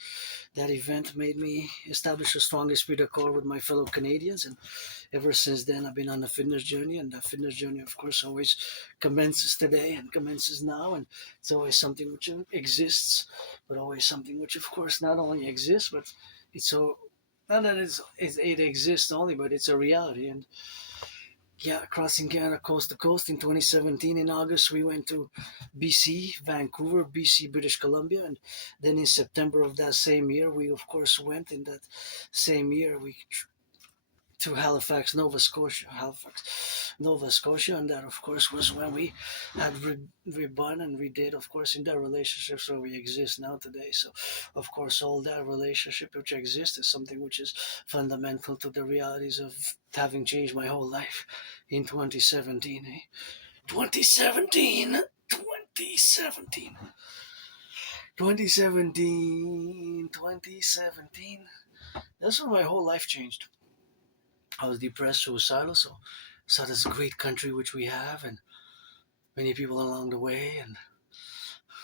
that event made me establish a strong esprit de corps with my fellow Canadians. And ever since then, I've been on a fitness journey, and that fitness journey, of course, always commences today and commences now, and it's always something which exists, but always something which, of course, not only exists, but it's so not that it exists only, but it's a reality. And yeah, crossing Canada coast to coast in 2017 in August, we went to BC, Vancouver, BC, British Columbia, and then in September of that same year, we of course went in that same year to Halifax, Nova Scotia, and that of course was when we had rebun and redid, of course, in that relationship, so we exist now today. So, of course, all that relationship which exists is something which is fundamental to the realities of having changed my whole life in 2017. 2017, 2017. 2017. That's when my whole life changed. I was depressed, suicidal, so saw this great country which we have, and many people along the way, and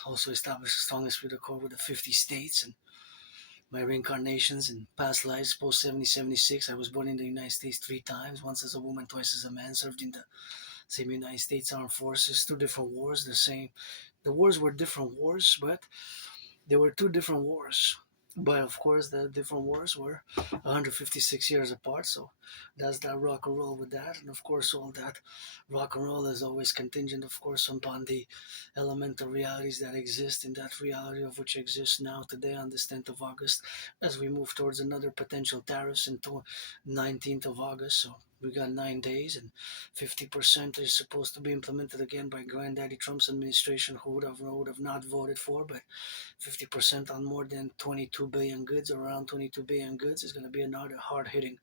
also established the strongest with the core with the 50 states and my reincarnations in past lives, post 7076. I was born in the United States 3 times, once as a woman, twice as a man, served in the same United States Armed Forces, 2 different wars, the wars were different wars, but they were 2 different wars. But of course, the different wars were 156 years apart, so that's that rock and roll with that. And of course, all that rock and roll is always contingent, of course, upon the elemental realities that exist in that reality of which exists now today on this 10th of August, as we move towards another potential tariffs until 19th of August. So we got 9 days, and 50% is supposed to be implemented again by Granddaddy Trump's administration, who would have not voted for, but 50% on more than 22 billion goods, around 22 billion goods, is going to be another hard-hitting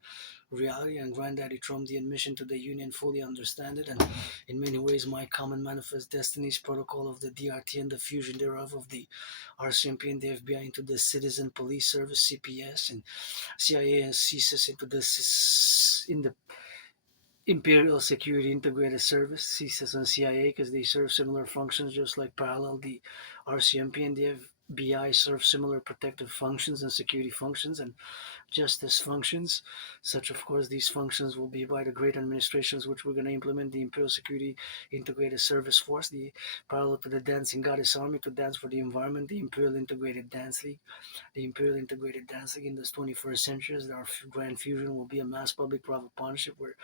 reality. And Granddaddy Trump, the admission to the union, fully understand it. And in many ways, my common manifest destinies protocol of the DRT and the fusion thereof of the RCMP and the FBI into the Citizen Police Service (CPS) and CIA and CSIS into in the Imperial Security Integrated Service, CSIS and CIA, because they serve similar functions, just like parallel the RCMP and the FBI serve similar protective functions and security functions and justice functions. Such, of course, these functions will be by the great administrations which we're going to implement the Imperial Security Integrated Service Force, the parallel to the Dancing Goddess Army to dance for the environment, the Imperial Integrated Dance League. The Imperial Integrated Dance League in this 21st century, as our grand fusion will be a mass public-private partnership where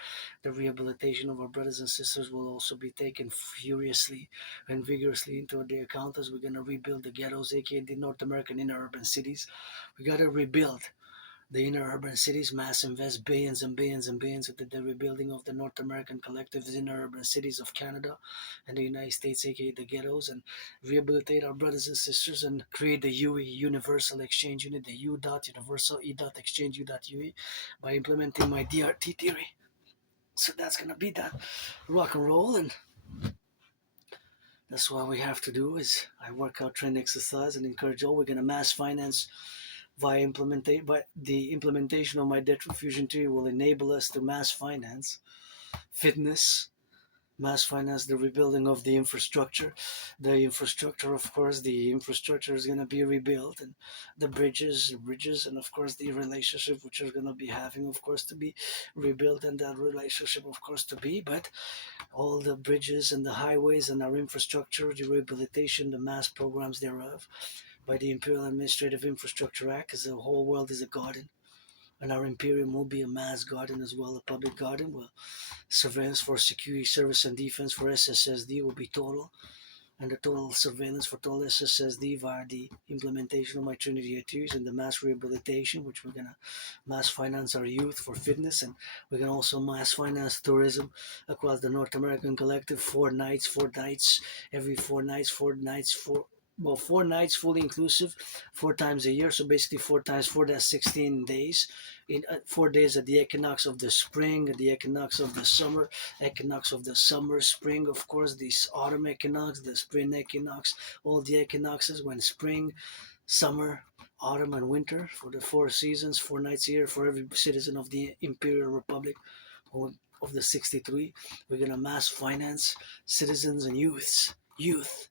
the rehabilitation of our brothers and sisters will also be taken furiously and vigorously into the account as we're going to rebuild the ghettos, aka the North American inner urban cities. We got to rebuild the inner urban cities, mass invest billions and billions and billions into the rebuilding of the North American collectives, inner urban cities of Canada and the United States, aka the ghettos, and rehabilitate our brothers and sisters and create the UE, Universal Exchange Unit, the U dot Universal E dot Exchange U dot UE, by implementing my DRT theory. So that's gonna be that rock and roll, and that's what we have to do. Is I work out, train, exercise, and encourage all. We're gonna mass finance via implementate, but the implementation of my debt fusion theory will enable us to mass finance fitness, mass finance the rebuilding of the infrastructure. The infrastructure, of course, the infrastructure is going to be rebuilt, and the bridges, and of course the relationship which are going to be having, of course, to be rebuilt, and that relationship, of course, to be. But all the bridges and the highways and our infrastructure, the rehabilitation, the mass programs thereof, by the Imperial Administrative Infrastructure Act, because the whole world is a garden. And our Imperium will be a mass garden as well, a public garden. Well, surveillance for security, service, and defense for SSSD will be total, and the total surveillance for total SSSD via the implementation of my Trinity theories and the mass rehabilitation, which we're gonna mass finance our youth for fitness, and we're gonna also mass finance tourism across the North American collective. 4 nights, every 4 nights, 4 nights, 4 nights fully inclusive, 4 times a year. So basically 4 times 4, that's 16 days. In 4 days at the equinox of the spring, at the equinox of the summer, equinox of the summer, spring, of course, this autumn equinox, the spring equinox, all the equinoxes when spring, summer, autumn, and winter for the 4 seasons, 4 nights a year for every citizen of the Imperial Republic of the 63. We're gonna mass finance citizens and youth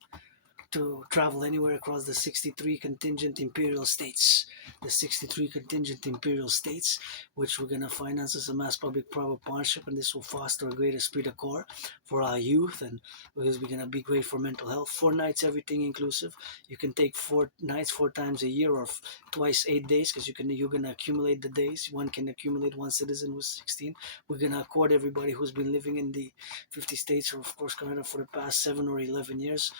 to travel anywhere across the 63 contingent imperial states. The 63 contingent imperial states, which we're going to finance as a mass public-private partnership, and this will foster a great esprit de corps for our youth, and because we're going to be great for mental health. 4 nights, everything inclusive. You can take 4 nights, 4 times a year, or twice 8 days, because you're going to accumulate the days. One can accumulate one citizen who's 16. We're going to accord everybody who's been living in the 50 states, or of course Canada, for the past 7 or 11 years,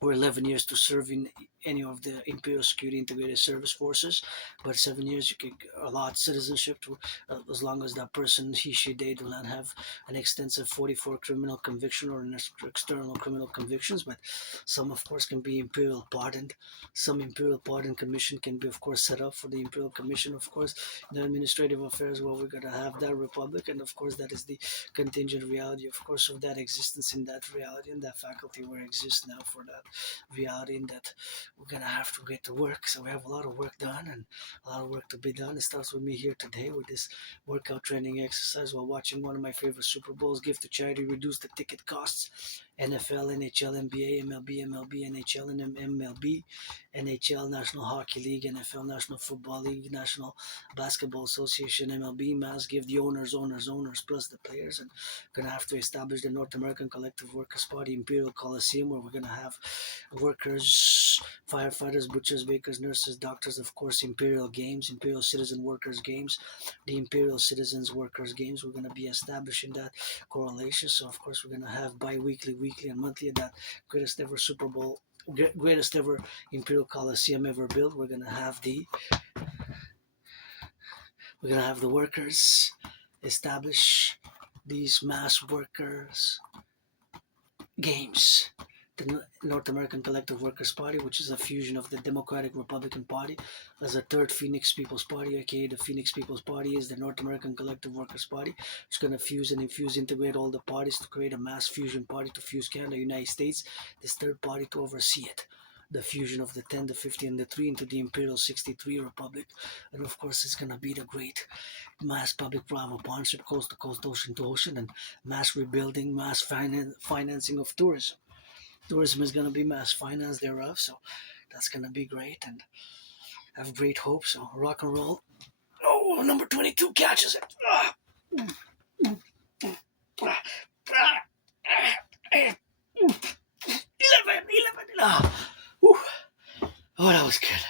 or 11 years to serve in any of the Imperial Security Integrated Service Forces. But 7 years you can allot citizenship to, as long as that person, he, she, they do not have an extensive 44 criminal conviction or an external criminal convictions. But some, of course, can be Imperial pardoned. Some Imperial Pardon Commission can be, of course, set up for the Imperial Commission, of course, the administrative affairs where we're going to have that republic. And of course, that is the contingent reality, of course, of that existence in that reality and that faculty where it exists now for that reality, and that we're gonna have to get to work. So we have a lot of work done and a lot of work to be done. It starts with me here today with this workout training exercise while watching one of my favorite Super Bowls. Give to charity, reduce the ticket costs, NFL, NHL, NBA, MLB, NHL, and MLB, NHL, National Hockey League, NFL, National Football League, National Basketball Association, MLB. Mass give the owners, plus the players. And we're going to have to establish the North American Collective Workers Party, Imperial Coliseum, where we're going to have workers, firefighters, butchers, bakers, nurses, doctors, of course, Imperial Games, Imperial Citizen Workers Games, the Imperial Citizens Workers Games. We're going to be establishing that correlation. So, of course, we're going to have bi-weekly, weekly, and monthly that greatest ever Super Bowl, greatest ever Imperial Coliseum ever built. We're going to have the workers establish these mass workers games. The North American Collective Workers Party, which is a fusion of the Democratic Republican Party as a third Phoenix People's Party, aka the Phoenix People's Party is the North American Collective Workers Party. It's going to fuse and infuse, integrate all the parties to create a mass fusion party to fuse Canada, United States, this third party to oversee it. The fusion of the 10, the 50, and the 3 into the Imperial 63 Republic. And of course, it's going to be the great mass public-private partnership, coast to coast, ocean to ocean, and mass rebuilding, mass financing of tourism. Tourism is going to be mass finance thereof, so that's going to be great, and I have great hope. So rock and roll. Oh, number 22 catches it. 11. Oh, that was good.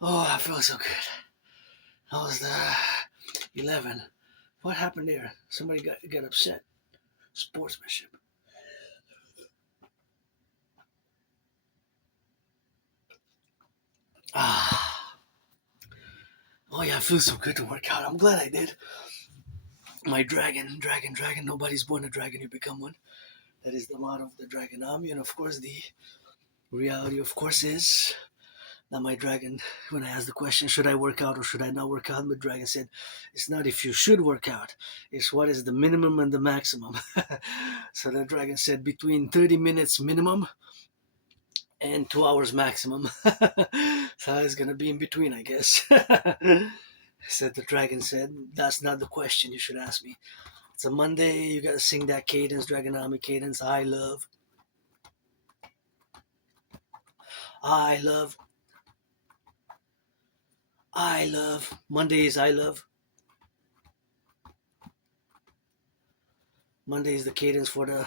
Oh, I feel so good. That was the 11. What happened there? Somebody got upset. Sportsmanship. Oh yeah, it feels so good to work out. I'm glad I did. My dragon. Nobody's born a dragon, you become one. That is the motto of the Dragon Army. And of course, the reality, of course, is that my dragon, when I asked the question, should I work out or should I not work out? My dragon said, it's not if you should work out. It's what is the minimum and the maximum. So the dragon said between 30 minutes minimum and 2 hours maximum. So it's gonna be in between, I guess. Said the dragon said, that's not the question you should ask me. It's a Monday, you gotta sing that cadence, Dragon Army cadence. I love. Mondays, I love. Monday is the cadence for the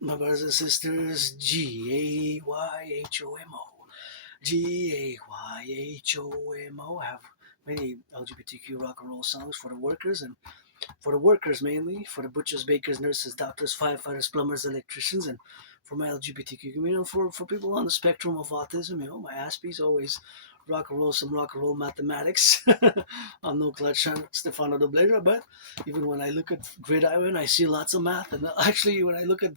my brothers and sisters. Gayhomo. Gayhomo. I have many LGBTQ rock and roll songs for the workers, and for the workers mainly, for the butchers, bakers, nurses, doctors, firefighters, plumbers, electricians, and for my LGBTQ community, for people on the spectrum of autism. My Aspie's always rock and roll, some rock and roll mathematics. I'm no clutch on Stefano de Blazer, but even when I look at gridiron, I see lots of math. And actually, when I look at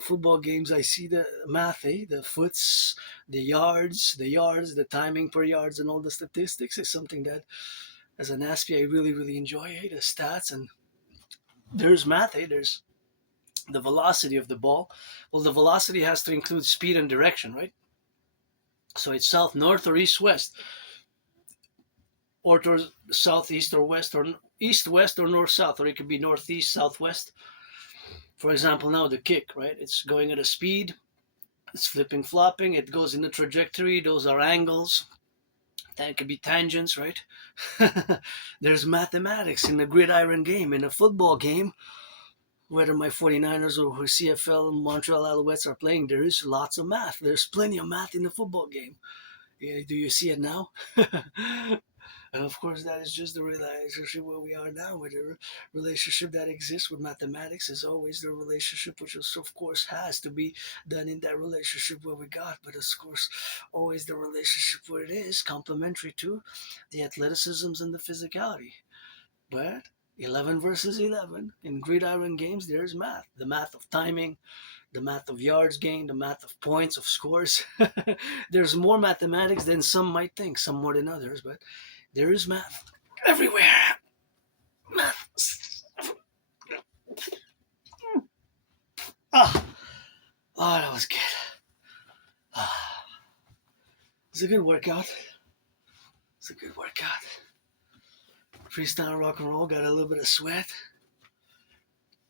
football games, I see the math, the foots, the yards, the timing per yards, and all the statistics is something that, as an Aspie, I really, really enjoy. The stats, and there's math. There's the velocity of the ball. Well, the velocity has to include speed and direction, right? So it's south, north, or east, west, or towards southeast or west, or east, west, or north, south, or it could be northeast, southwest. For example, now the kick, right? It's going at a speed. It's flipping, flopping. It goes in a trajectory. Those are angles. That could be tangents, right? There's mathematics in the gridiron game. In a football game, whether my 49ers or CFL Montreal Alouettes are playing, there is lots of math. There's plenty of math in the football game. Yeah, do you see it now? And of course, that is just the relationship where we are now, with the relationship that exists with mathematics is always the relationship which, is, of course, has to be done in that relationship where we got, but of course, always the relationship where it is complementary to the athleticisms and the physicality. But 11 versus 11 in gridiron games, there's math. The math of timing, the math of yards gained, the math of points, of scores. There's more mathematics than some might think, some more than others, but there is math everywhere. Math. Oh, that was good. It's a good workout. Freestyle rock and roll, got a little bit of sweat.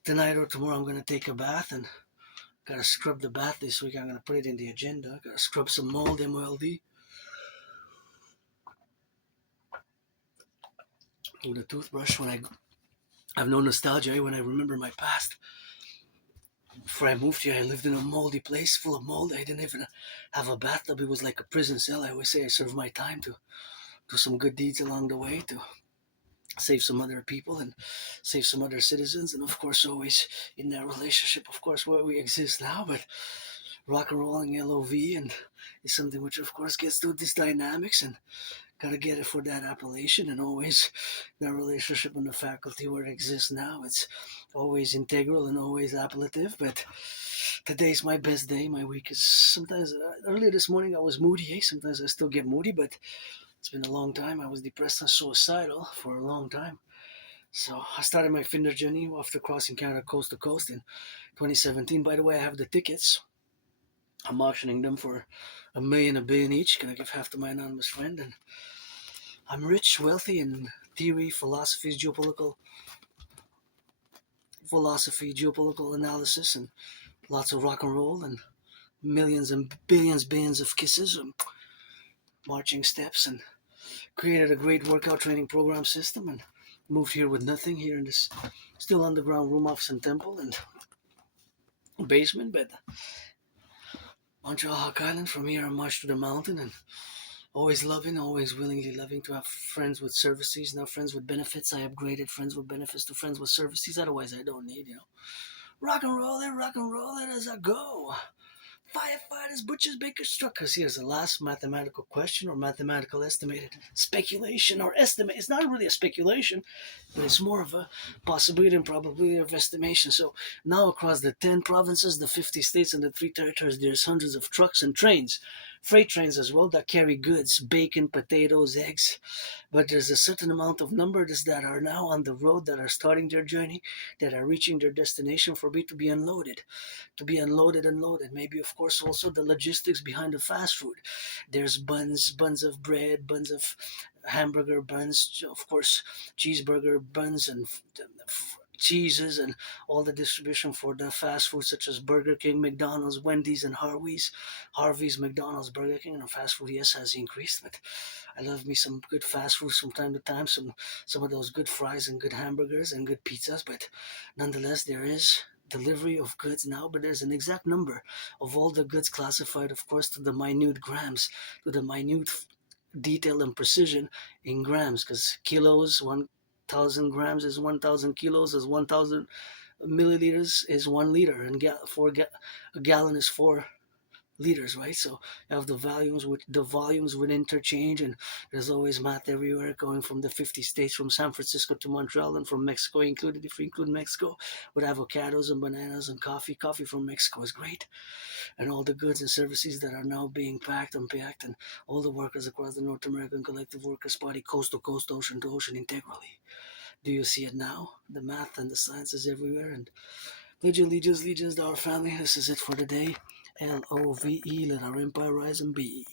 tonight or tomorrow I'm gonna take a bath and gotta scrub the bath this week. I'm gonna put it in the agenda. Gotta scrub some mold, MOLD, with a toothbrush. When I have no nostalgia when I remember my past. Before I moved here, I lived in a moldy place full of mold. I didn't even have a bathtub. It was like a prison cell. I always say I served my time to do some good deeds along the way to save some other people and save some other citizens. And of course, always in that relationship, of course, where we exist now. But rock and rolling LOV and is something which, of course, gets through these dynamics and gotta get it for that appellation. And always that relationship in the faculty where it exists now, it's always integral and always appellative. But today's my best day. My week is sometimes earlier this morning I was moody. Sometimes I still get moody, but it's been a long time. I was depressed and suicidal for a long time. So I started my Finder journey after crossing Canada coast to coast in 2017. By the way, I have the tickets. I'm auctioning them for $1 billion each. Gonna give half to my anonymous friend. And I'm rich, wealthy in theory, geopolitical analysis, and lots of rock and roll, and millions and billions of kisses, and marching steps, and created a great workout training program system, and moved here with nothing here in this still underground room office and temple and basement. But Montreal Hawk Island, from here I marched to the mountain, and always loving, always willingly loving to have friends with services, now friends with benefits. I upgraded friends with benefits to friends with services. Otherwise, I don't need. Rock and roll it as I go. Firefighters, butchers, bakers, truckers. Here's the last mathematical question or mathematical estimated speculation or estimate. It's not really a speculation, but it's more of a possibility and probability of estimation. So now across the 10 provinces, the 50 states, and the 3 territories, there's hundreds of trucks and trains, freight trains as well, that carry goods, bacon, potatoes, eggs. But there's a certain amount of numbers that are now on the road, that are starting their journey, that are reaching their destination for me to be unloaded. And loaded. Maybe, of course, also the logistics behind the fast food. There's buns of bread, buns of hamburger buns, of course, cheeseburger buns, and cheeses, and all the distribution for the fast food, such as Burger King, McDonald's, Wendy's, and Harvey's, McDonald's, Burger King, and fast food, yes, has increased. But I love me some good fast food from time to time, some of those good fries and good hamburgers and good pizzas. But nonetheless, there is delivery of goods now, but there's an exact number of all the goods classified, of course, to the minute grams, to the minute detail and precision in grams, because kilos, 1,000 grams is 1,000 kilos, is 1,000 milliliters is 1 liter, and a gallon is 4 liters, right? So you have the volumes would interchange, and there's always math everywhere, going from the 50 states, from San Francisco to Montreal, and from Mexico included, if we include Mexico, with avocados and bananas and coffee. Coffee from Mexico is great, and all the goods and services that are now being packed, unpacked, and all the workers across the North American Collective Workers Party, coast to coast, ocean to ocean, integrally. Do you see it now? The math and the science is everywhere, and legions to our family. This is it for today. LOVE, let our empire rise and be.